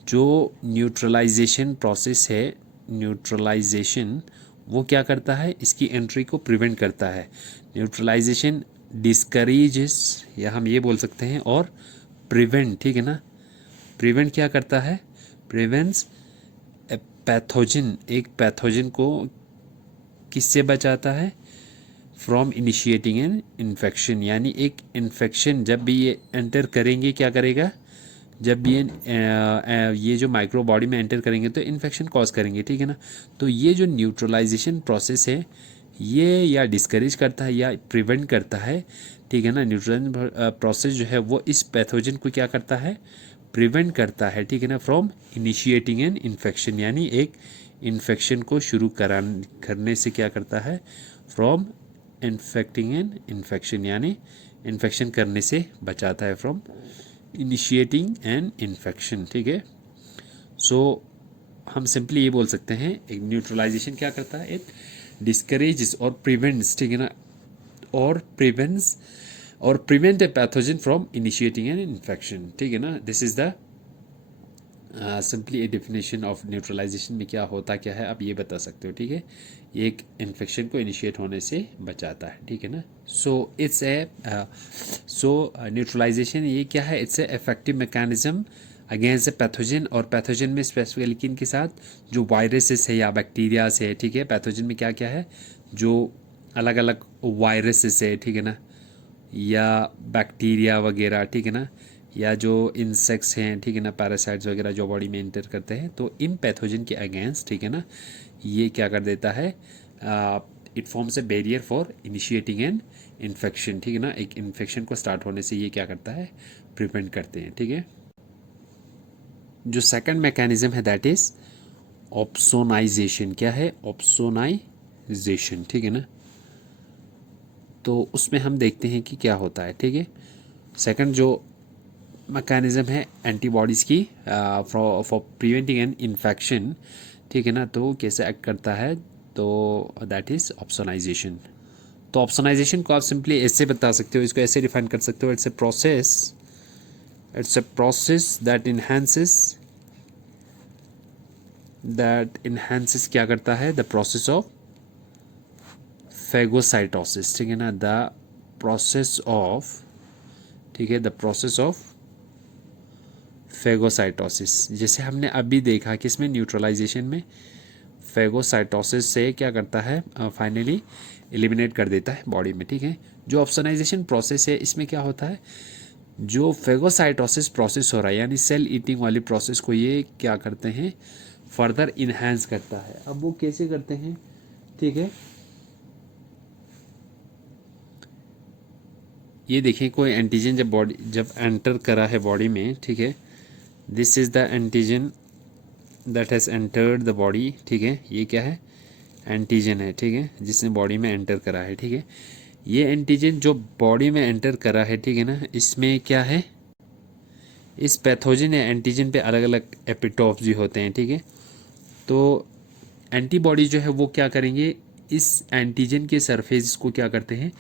जो न्यूट्रलाइजेशन प्रोसेस है, न्यूट्रलाइजेशन वो क्या करता है, इसकी एंट्री को प्रिवेंट करता है। न्यूट्रलाइजेशन डिस्करेजेस, या हम ये बोल सकते हैं, और प्रिवेंट, ठीक है ना। प्रिवेंट क्या करता है, प्रिवेंट्स ए पैथोजन, एक पैथोजन को किससे बचाता है, फ्रॉम इनिशिएटिंग एन इन्फेक्शन, यानी एक इन्फेक्शन जब भी ये एंटर करेंगे, क्या करेगा, जब भी ये जो माइक्रो बॉडी में एंटर करेंगे तो इन्फेक्शन कॉज करेंगे, ठीक है ना। तो ये जो न्यूट्रलाइजेशन प्रोसेस है, ये या डिस्करेज करता है या प्रिवेंट करता है, ठीक है ना। न्यूट्रलाइजेशन प्रोसेस जो है वो इस पैथोजन को क्या करता है, प्रिवेंट करता है, ठीक है ना, फ्रॉम इनिशिएटिंग एन इन्फेक्शन, यानी एक इन्फेक्शन को शुरू करने से क्या करता है, फ्रॉम इन्फेक्टिंग एन इन्फेक्शन, यानी इन्फेक्शन करने से बचाता है, फ्रॉम इनिशिएटिंग एन इन्फेक्शन, ठीक है। सो हम सिंपली ये बोल सकते हैं, एक न्यूट्रलाइजेशन क्या करता है, इट डिस्करेजेस और प्रिवेंट्स, ठीक है ना, और prevent a pathogen from initiating an infection, ठीक है ना। This is the simply a definition of neutralization में क्या होता क्या है, आप ये बता सकते हो, ठीक है। ये एक इन्फेक्शन को इनिशिएट होने से बचाता है, ठीक है ना। सो इट्स ए न्यूट्रलाइजेशन ये क्या है, it's a effective mechanism against a pathogen, और पैथोजन में स्पेसिफिकली किन के साथ, जो वायरसेस है या बैक्टीरिया से है, ठीक है। पैथोजन में क्या क्या है, जो अलग अलग वायरसेस है, ठीक है ना, या बैक्टीरिया वगैरह, ठीक है ना, या जो इंसेक्ट्स हैं, ठीक है ना, पैरासाइट्स वगैरह जो बॉडी में एंटर करते हैं, तो इन पैथोजन के अगेंस्ट, ठीक है ना, ये क्या कर देता है, it forms A barrier for initiating an infection, ठीक है ना। एक इन्फेक्शन को स्टार्ट होने से ये क्या करता है, प्रिवेंट करते हैं, ठीक है। जो सेकंड मैकेनिज्म है दैट इज ऑप्सोनाइजेशन, क्या है, ऑप्सोनाइजेशन, ठीक है ना। तो उसमें हम देखते हैं कि क्या होता है, ठीक है। सेकंड जो मैकेनिज्म है एंटीबॉडीज़ की फॉर प्रिवेंटिंग एन इन्फेक्शन, ठीक है ना, तो कैसे एक्ट करता है, तो दैट इज़ ऑप्सोनाइजेशन। तो ऑप्सोनाइजेशन को आप सिंपली ऐसे बता सकते हो, इसको ऐसे डिफाइन कर सकते हो, it's a process that enhances that enhances क्या करता है, द प्रोसेस ऑफ फेगोसाइटोसिस, ठीक है ना, द प्रोसेस ऑफ, ठीक है, द प्रोसेस ऑफ फेगोसाइटोसिस। जैसे हमने अभी देखा कि इसमें न्यूट्रलाइजेशन में फेगोसाइटोसिस से क्या करता है, फाइनली एलिमिनेट कर देता है बॉडी में, ठीक है। जो ऑप्सोनाइजेशन प्रोसेस है इसमें क्या होता है, जो फेगोसाइटोसिस प्रोसेस हो रहा है यानी सेल ईटिंग वाली प्रोसेस को ये क्या करते हैं, फर्दर इन्हांस करता है। अब वो कैसे करते हैं, ठीक है, ये देखें कोई एंटीजन जब एंटर करा है बॉडी में, ठीक है, this is the antigen that has entered the body, ठीक है, ये क्या है, एंटीजन है, ठीक है, जिसने बॉडी में एंटर करा है, ठीक है। ये एंटीजन जो बॉडी में एंटर करा है, ठीक है ना, इसमें क्या है, इस पैथोजन या एंटीजन पे अलग अलग एपिटोप्स भी होते हैं, ठीक है। तो एंटीबॉडी जो है वो क्या करेंगे, इस एंटीजन के सरफेस को क्या करते हैं,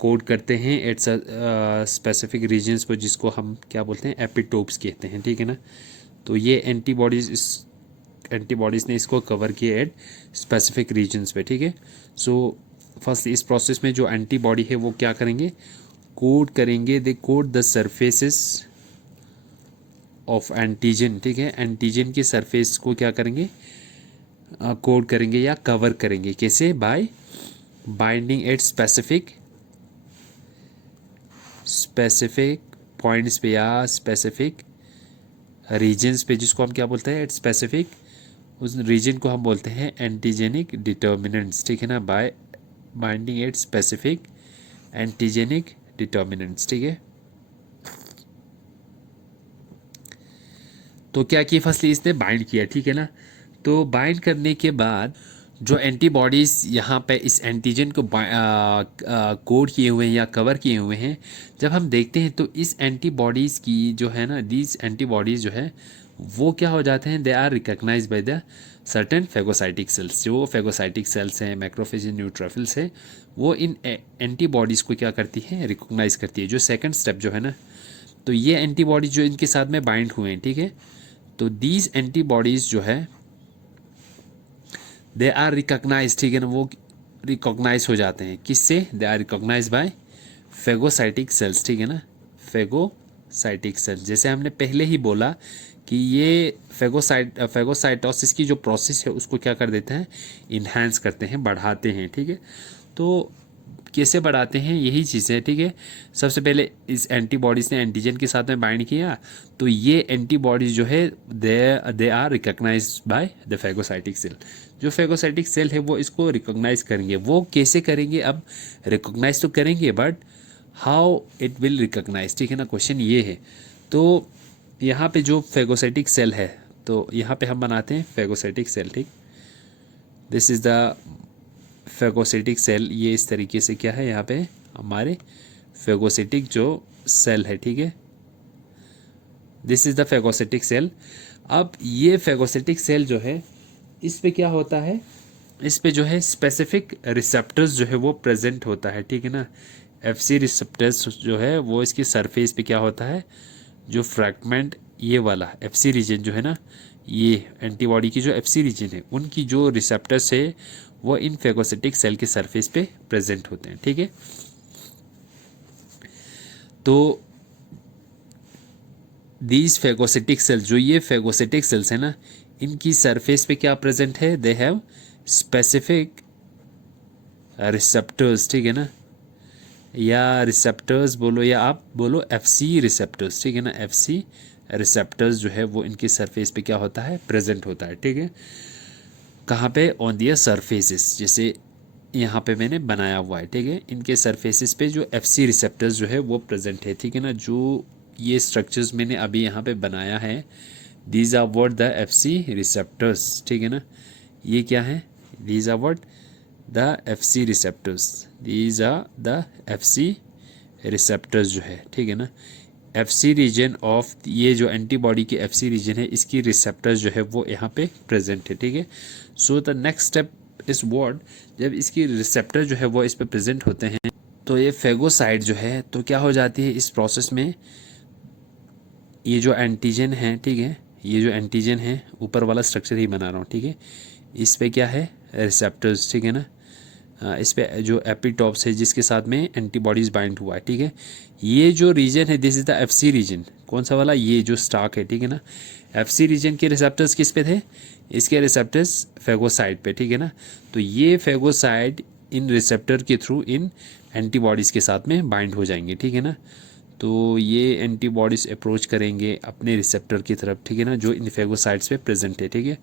कोड करते हैं एट्स स्पेसिफिक रीजन्स पर, जिसको हम क्या बोलते हैं, एपिटोप्स कहते हैं, ठीक है ना। तो ये एंटीबॉडीज़ ने इसको कवर किया एट स्पेसिफिक रीजन्स पे, ठीक है। सो फर्स्ट इस प्रोसेस में जो एंटीबॉडी है वो क्या करेंगे, कोड करेंगे, they coat the surfaces of antigen, ठीक है, एंटीजन के सरफेस को क्या करेंगे, कोड करेंगे या कवर करेंगे, कैसे, bye binding at specific points पे या स्पेसिफिक रीजन्स पे, जिसको हम क्या बोलते हैं, एट स्पेसिफिक, उस रीजन को हम बोलते हैं एंटीजेनिक डिटर्मिनेंट्स, ठीक है ना, bye binding at specific antigenic determinants, ठीक है। तो क्या किया, फर्स्टली इसने बाइंड किया, ठीक है ना। तो बाइंड करने के बाद जो एंटीबॉडीज़ यहाँ पे इस एंटीजन को कोड किए हुए हैं या कवर किए हुए हैं, जब हम देखते हैं तो इस एंटीबॉडीज़ की जो है ना, दीज एंटीबॉडीज़ जो है वो क्या हो जाते हैं, they are recognized by the certain phagocytic cells. जो फेगोसाइटिक सेल्स हैं, मैक्रोफेज, न्यूट्रोफिल्स है, वो इन एंटीबॉडीज़ को क्या करती है, रिकॉग्नाइज करती है। जो सेकंड स्टेप जो है ना, तो ये एंटीबॉडीज जो इनके साथ में बाइंड हुए हैं, ठीक है, तो दीज एंटीबॉडीज़ जो है दे आर रिकॉग्नाइज, ठीक है ना, वो रिकॉग्नाइज हो जाते हैं किससे, they are recognize by phagocytic cells, ठीक है ना, फेगोसाइटिक सेल्स। जैसे हमने पहले ही बोला कि ये फेगोसाइटोसिस की जो प्रोसेस है उसको क्या कर देते हैं, इन्हांस करते हैं, बढ़ाते हैं, ठीक है। तो कैसे बढ़ाते हैं, यही चीज़ है, ठीक है। सबसे पहले इस एंटीबॉडीज़ ने एंटीजन के साथ में बाइंड किया, तो ये एंटीबॉडीज़ जो है they are recognize by the phagocytic cell. जो फेगोसाइटिक सेल है वो इसको रिकॉग्नाइज करेंगे। वो कैसे करेंगे, अब रिकॉग्नाइज तो करेंगे but how it will recognize, ठीक है ना, क्वेश्चन ये है। तो यहाँ पे जो फेगोसाइटिक सेल है, तो यहाँ पे हम बनाते हैं फेगोसाइटिक सेल, ठीक, this is the phagocytic cell. ये इस तरीके से क्या है, यहाँ पे हमारे फेगोसाइटिक जो सेल है, ठीक है, this is the phagocytic cell. अब ये फेगोसाइटिक सेल जो है इस पे क्या होता है, इस पे जो है स्पेसिफिक रिसेप्टर्स जो है वो प्रेजेंट होता है, ठीक है ना। एफसी रिसेप्टर्स जो है वो इसकी सरफेस पे क्या होता है, जो फ्रैगमेंट ये वाला एफसी रीजन जो है ना, ये एंटीबॉडी की जो एफसी रीजन है उनकी जो रिसेप्टर्स है वो इन फेगोसाइटिक सेल के सरफेस पे प्रेजेंट होते हैं, ठीक है। तो दीज फेगोसाइटिक सेल्स, जो ये फेगोसाइटिक सेल्स है ना, इनकी सरफेस पे क्या प्रेजेंट है, दे हैव स्पेसिफिक रिसेप्टर्स, ठीक है ना, या रिसेप्टर्स बोलो या आप बोलो एफसी रिसेप्टर्स, ठीक है ना, एफसी रिसेप्टर्स जो है वो इनकी सरफेस पे क्या होता है, प्रेजेंट होता है, ठीक है। कहाँ पे, ऑन दियर सरफेसेस, जैसे यहाँ पे मैंने बनाया हुआ है, ठीक है। इनके सरफेसेस पे जो एफसी रिसेप्टर्स जो है वो प्रेजेंट है, ठीक है ना। जो ये स्ट्रक्चर्स मैंने अभी यहाँ पे बनाया है, these are what the Fc receptors, ठीक है ना। ये क्या है, these are what the Fc receptors, these are the Fc receptors जो है, ठीक है ना। एफसी रीजन ऑफ, ये जो एंटीबॉडी की एफसी रीजन है इसकी रिसेप्टर्स जो है वो यहाँ पे प्रेजेंट है, ठीक है। So the next step is what, जब इसकी रिसेप्टर जो है वो इस पे प्रेजेंट होते हैं तो ये फेगोसाइट जो है तो क्या हो जाती है इस प्रोसेस में, ये जो एंटीजन है, ठीक है, ये जो एंटीजन है ऊपर वाला स्ट्रक्चर ही बना रहा हूँ, ठीक है। इस पे क्या है, रिसेप्टर्स, ठीक है ना। इस पे जो एपिटॉप्स है जिसके साथ में एंटीबॉडीज़ बाइंड हुआ है, ठीक है। ये जो रीजन है this is the Fc region. कौन सा वाला, ये जो स्टाक है, ठीक है ना। एफसी रीजन के रिसेप्टर्स किस पे थे, इसके रिसेप्टर्स फेगोसाइट पे, ठीक है ना। तो ये फेगोसाइट इन रिसेप्टर के थ्रू इन एंटीबॉडीज़ के साथ में बाइंड हो जाएंगे, ठीक है ना। तो ये एंटीबॉडीज़ अप्रोच करेंगे अपने रिसेप्टर की तरफ, ठीक है ना, जो इन फेगोसाइट्स पे प्रेजेंट है, ठीक है।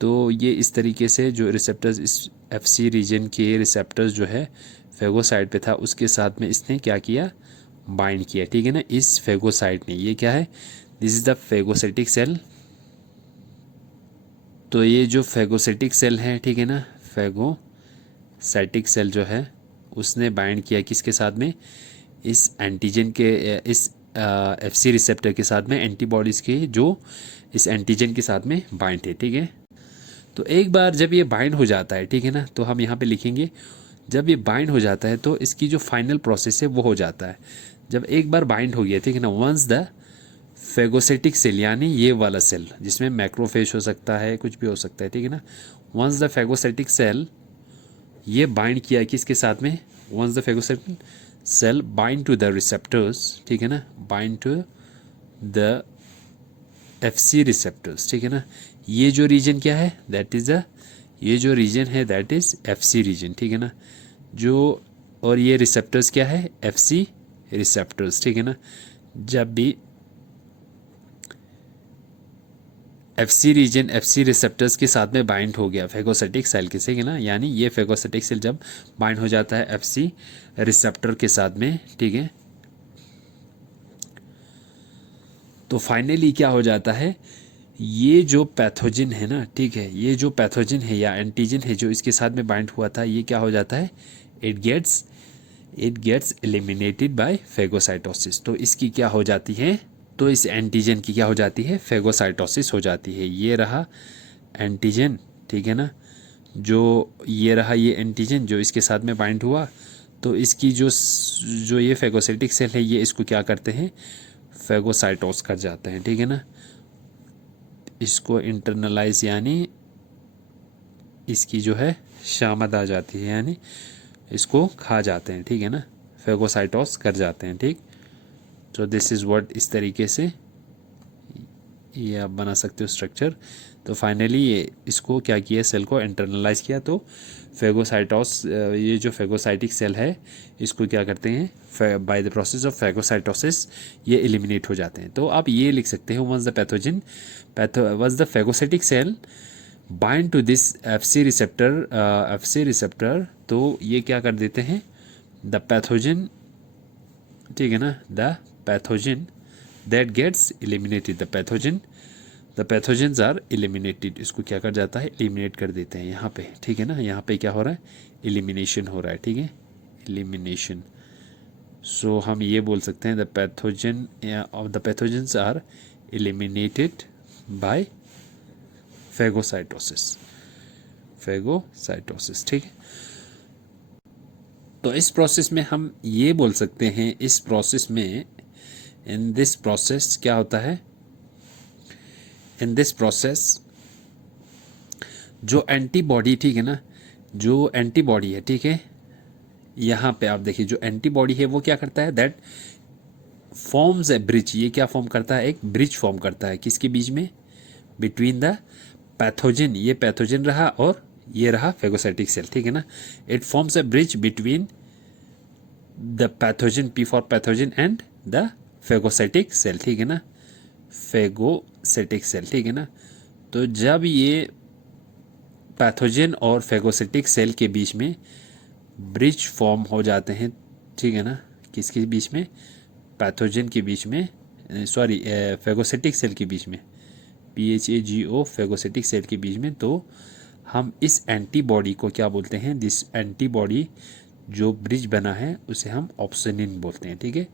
तो ये इस तरीके से जो रिसेप्टर्स, इस एफसी रीजन के रिसेप्टर्स जो है फेगोसाइट पे था उसके साथ में इसने क्या किया, बाइंड किया, ठीक है ना, इस फेगोसाइट ने। ये क्या है, this is the phagocytic cell. तो ये जो फेगोसाइटिक सेल है, ठीक है ना, फेगोसाइटिक सेल जो है उसने बाइंड किया किसके साथ में, इस एंटीजन के, इस एफसी रिसेप्टर के साथ में, एंटीबॉडीज़ के जो इस एंटीजन के साथ में बाइंड है, ठीक है। तो एक बार जब ये बाइंड हो जाता है, ठीक है ना, तो हम यहाँ पे लिखेंगे जब ये बाइंड हो जाता है तो इसकी जो फाइनल प्रोसेस है वो हो जाता है। जब एक बार बाइंड हो गया, ठीक है ना, वंस द फेगोसाइटिक सेल, यानी ये वाला सेल जिसमें मैक्रोफेज हो सकता है, कुछ भी हो सकता है, ठीक है ना। वंस द फेगोसाइटिक सेल ये बाइंड किया किसके साथ में, once the phagocytic cell bind to the receptors, ठीक है ना, bind to the Fc receptors, ठीक है ना। ये जो रीजन क्या है, दैट इज़ द, ये जो रीजन है दैट इज़ एफसी रीजन, ठीक है ना। जो, और ये रिसेप्टर्स क्या है, एफसी रिसेप्टर्स, ठीक है ना। जब भी एफसी रीजन एफसी रिसेप्टर्स के साथ में बाइंड हो गया फेगोसाइटिक सेल के, ठीक है ना, यानी ये फेगोसाइटिक सेल जब बाइंड हो जाता है एफसी रिसेप्टर के साथ में, ठीक है, तो फाइनली क्या हो जाता है, ये जो पैथोजन है ना, ठीक है, ये जो पैथोजन है या एंटीजन है जो इसके साथ में बाइंड हुआ था, ये क्या हो जाता है, it gets eliminated by phagocytosis. तो इसकी क्या हो जाती है, तो इस एंटीजन की क्या हो जाती है, फेगोसाइटोसिस हो जाती है। ये रहा एंटीजन, ठीक है ना, जो ये रहा ये एंटीजन जो इसके साथ में बाइंड हुआ, तो इसकी जो ये फेगोसाइटिक सेल है ये इसको क्या करते हैं, फेगोसाइटोस कर जाते हैं, ठीक है ना। इसको इंटरनलाइज, यानी इसकी जो है शामत आ जाती है, यानी इसको खा जाते हैं, ठीक है ना, फेगोसाइटोस कर जाते हैं, ठीक। तो दिस इज़ व्हाट, इस तरीके से ये आप बना सकते हो स्ट्रक्चर। तो फाइनली ये इसको क्या किया, सेल को इंटरनलाइज किया, तो फेगोसाइटोस, ये जो फेगोसाइटिक सेल है इसको क्या करते हैं, by the process of phagocytosis ये एलिमिनेट हो जाते हैं। तो आप ये लिख सकते हो, once the pathogen once the phagocytic cell bind to this Fc receptor, तो ये क्या कर देते हैं, द पैथोजन, ठीक है ना, the pathogen that gets eliminated, the pathogens are eliminated, इसको क्या कर जाता है, एलिमिनेट कर देते हैं यहाँ पे, ठीक है ना। यहाँ पे क्या हो रहा है, एलिमिनेशन हो रहा है, ठीक है, एलिमिनेशन। सो हम ये बोल सकते हैं the pathogen of the pathogens are eliminated by phagocytosis, ठीक है। तो इस प्रोसेस में हम ये बोल सकते हैं, इस प्रोसेस में, इन दिस प्रोसेस क्या होता है, इन दिस प्रोसेस जो एंटीबॉडी, ठीक है ना, जो एंटीबॉडी है, ठीक है, यहाँ पे आप देखिए जो एंटीबॉडी है वो क्या करता है, दैट फॉर्म्स ए ब्रिज, ये क्या फॉर्म करता है, एक ब्रिज फॉर्म करता है किसके बीच में, बिटवीन द पैथोजन, ये पैथोजन रहा और ये रहा फेगोसाइटिक सेल, ठीक है ना। It forms a bridge between the pathogen, P for pathogen, and the phagocytic cell, ठीक है ना, फेगोसाइटिक सेल, ठीक है ना। तो जब ये पैथोजन और फेगोसाइटिक सेल के बीच में ब्रिज फॉर्म हो जाते हैं, ठीक है ना, किसके बीच में, पैथोजन के बीच में, सॉरी फेगोसाइटिक सेल के बीच में, PHAGO फेगोसाइटिक सेल के बीच में, तो हम इस एंटीबॉडी को क्या बोलते हैं, दिस एंटीबॉडी जो ब्रिज बना है उसे हम ऑप्सोनिन बोलते हैं, ठीक है,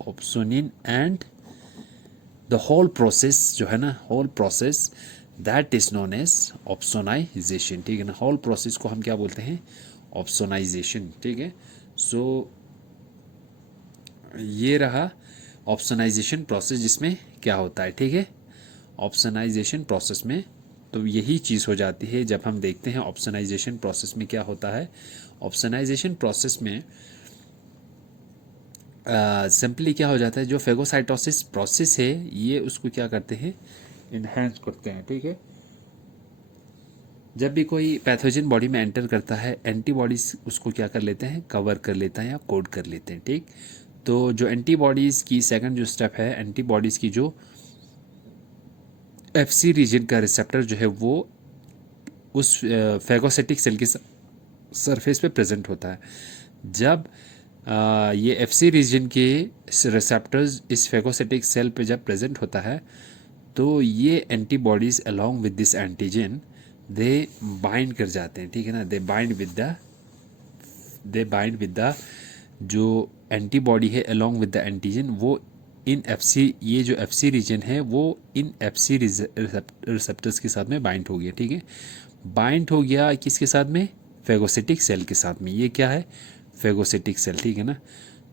opsonin. And the whole process जो है ना, whole process that is known as opsonization, ठीक है ना। होल प्रोसेस को हम क्या बोलते हैं, ऑप्सोनाइजेशन, ठीक है। सो ये रहा ऑप्सोनाइजेशन प्रोसेस जिसमें क्या होता है, ठीक है, ऑप्सोनाइजेशन प्रोसेस में तो यही चीज़ हो जाती है। जब हम देखते हैं ऑप्सोनाइजेशन प्रोसेस में क्या होता है, ऑप्सोनाइजेशन प्रोसेस में सिंपली क्या हो जाता है, जो फेगोसाइटोसिस प्रोसेस है ये उसको क्या करते हैं, इन्हेंस करते हैं, ठीक है। जब भी कोई पैथोजन बॉडी में एंटर करता है, एंटीबॉडीज उसको क्या कर लेते हैं, कवर कर लेता है या कोड कर लेते हैं, ठीक। तो जो एंटीबॉडीज़ की सेकंड जो स्टेप है, एंटीबॉडीज़ की जो एफसी रीजन का रिसेप्टर जो है वो उस फेगोसाइटिक सेल के सरफेस पे प्रेजेंट होता है। जब ये एफसी रीजन के रिसेप्टर्स इस फेगोसाइटिक सेल पे जब प्रेजेंट होता है, तो ये antibodies along with this antigen they bind कर जाते हैं, ठीक है ना। दे बाइंड विद द जो एंटीबॉडी है अलोंग विद द एंटीजन, वो इन एफसी, ये जो एफसी रीजन है वो इन एफसी रिसेप्टर्स के साथ में बाइंड हो गया, ठीक है। बाइंड हो गया किसके साथ में, फेगोसिटिक सेल के साथ में। ये क्या है, फेगोसिटिक सेल, ठीक है ना।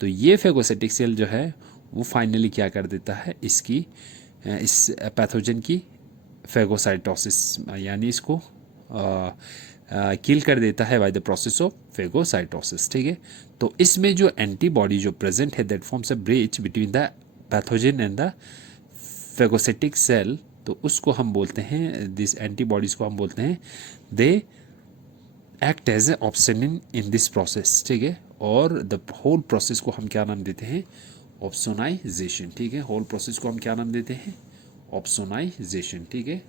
तो ये फेगोसिटिक सेल जो है वो फाइनली क्या कर देता है, इसकी इस पैथोजन की फेगोसाइटोसिस यानी इसको किल कर देता है by the process of phagocytosis, ठीक है। तो इसमें जो एंटीबॉडी जो प्रेजेंट है that forms a bridge between the pathogen and the phagocytic cell, तो उसको हम बोलते हैं, दिस एंटीबॉडीज को हम बोलते हैं, they act as a opsonin in this process, ठीक है। और द होल प्रोसेस को हम क्या नाम देते हैं, ऑप्सोनाइजेशन, ठीक है। होल प्रोसेस को हम क्या नाम देते हैं, ऑप्सोनाइजेशन, ठीक है।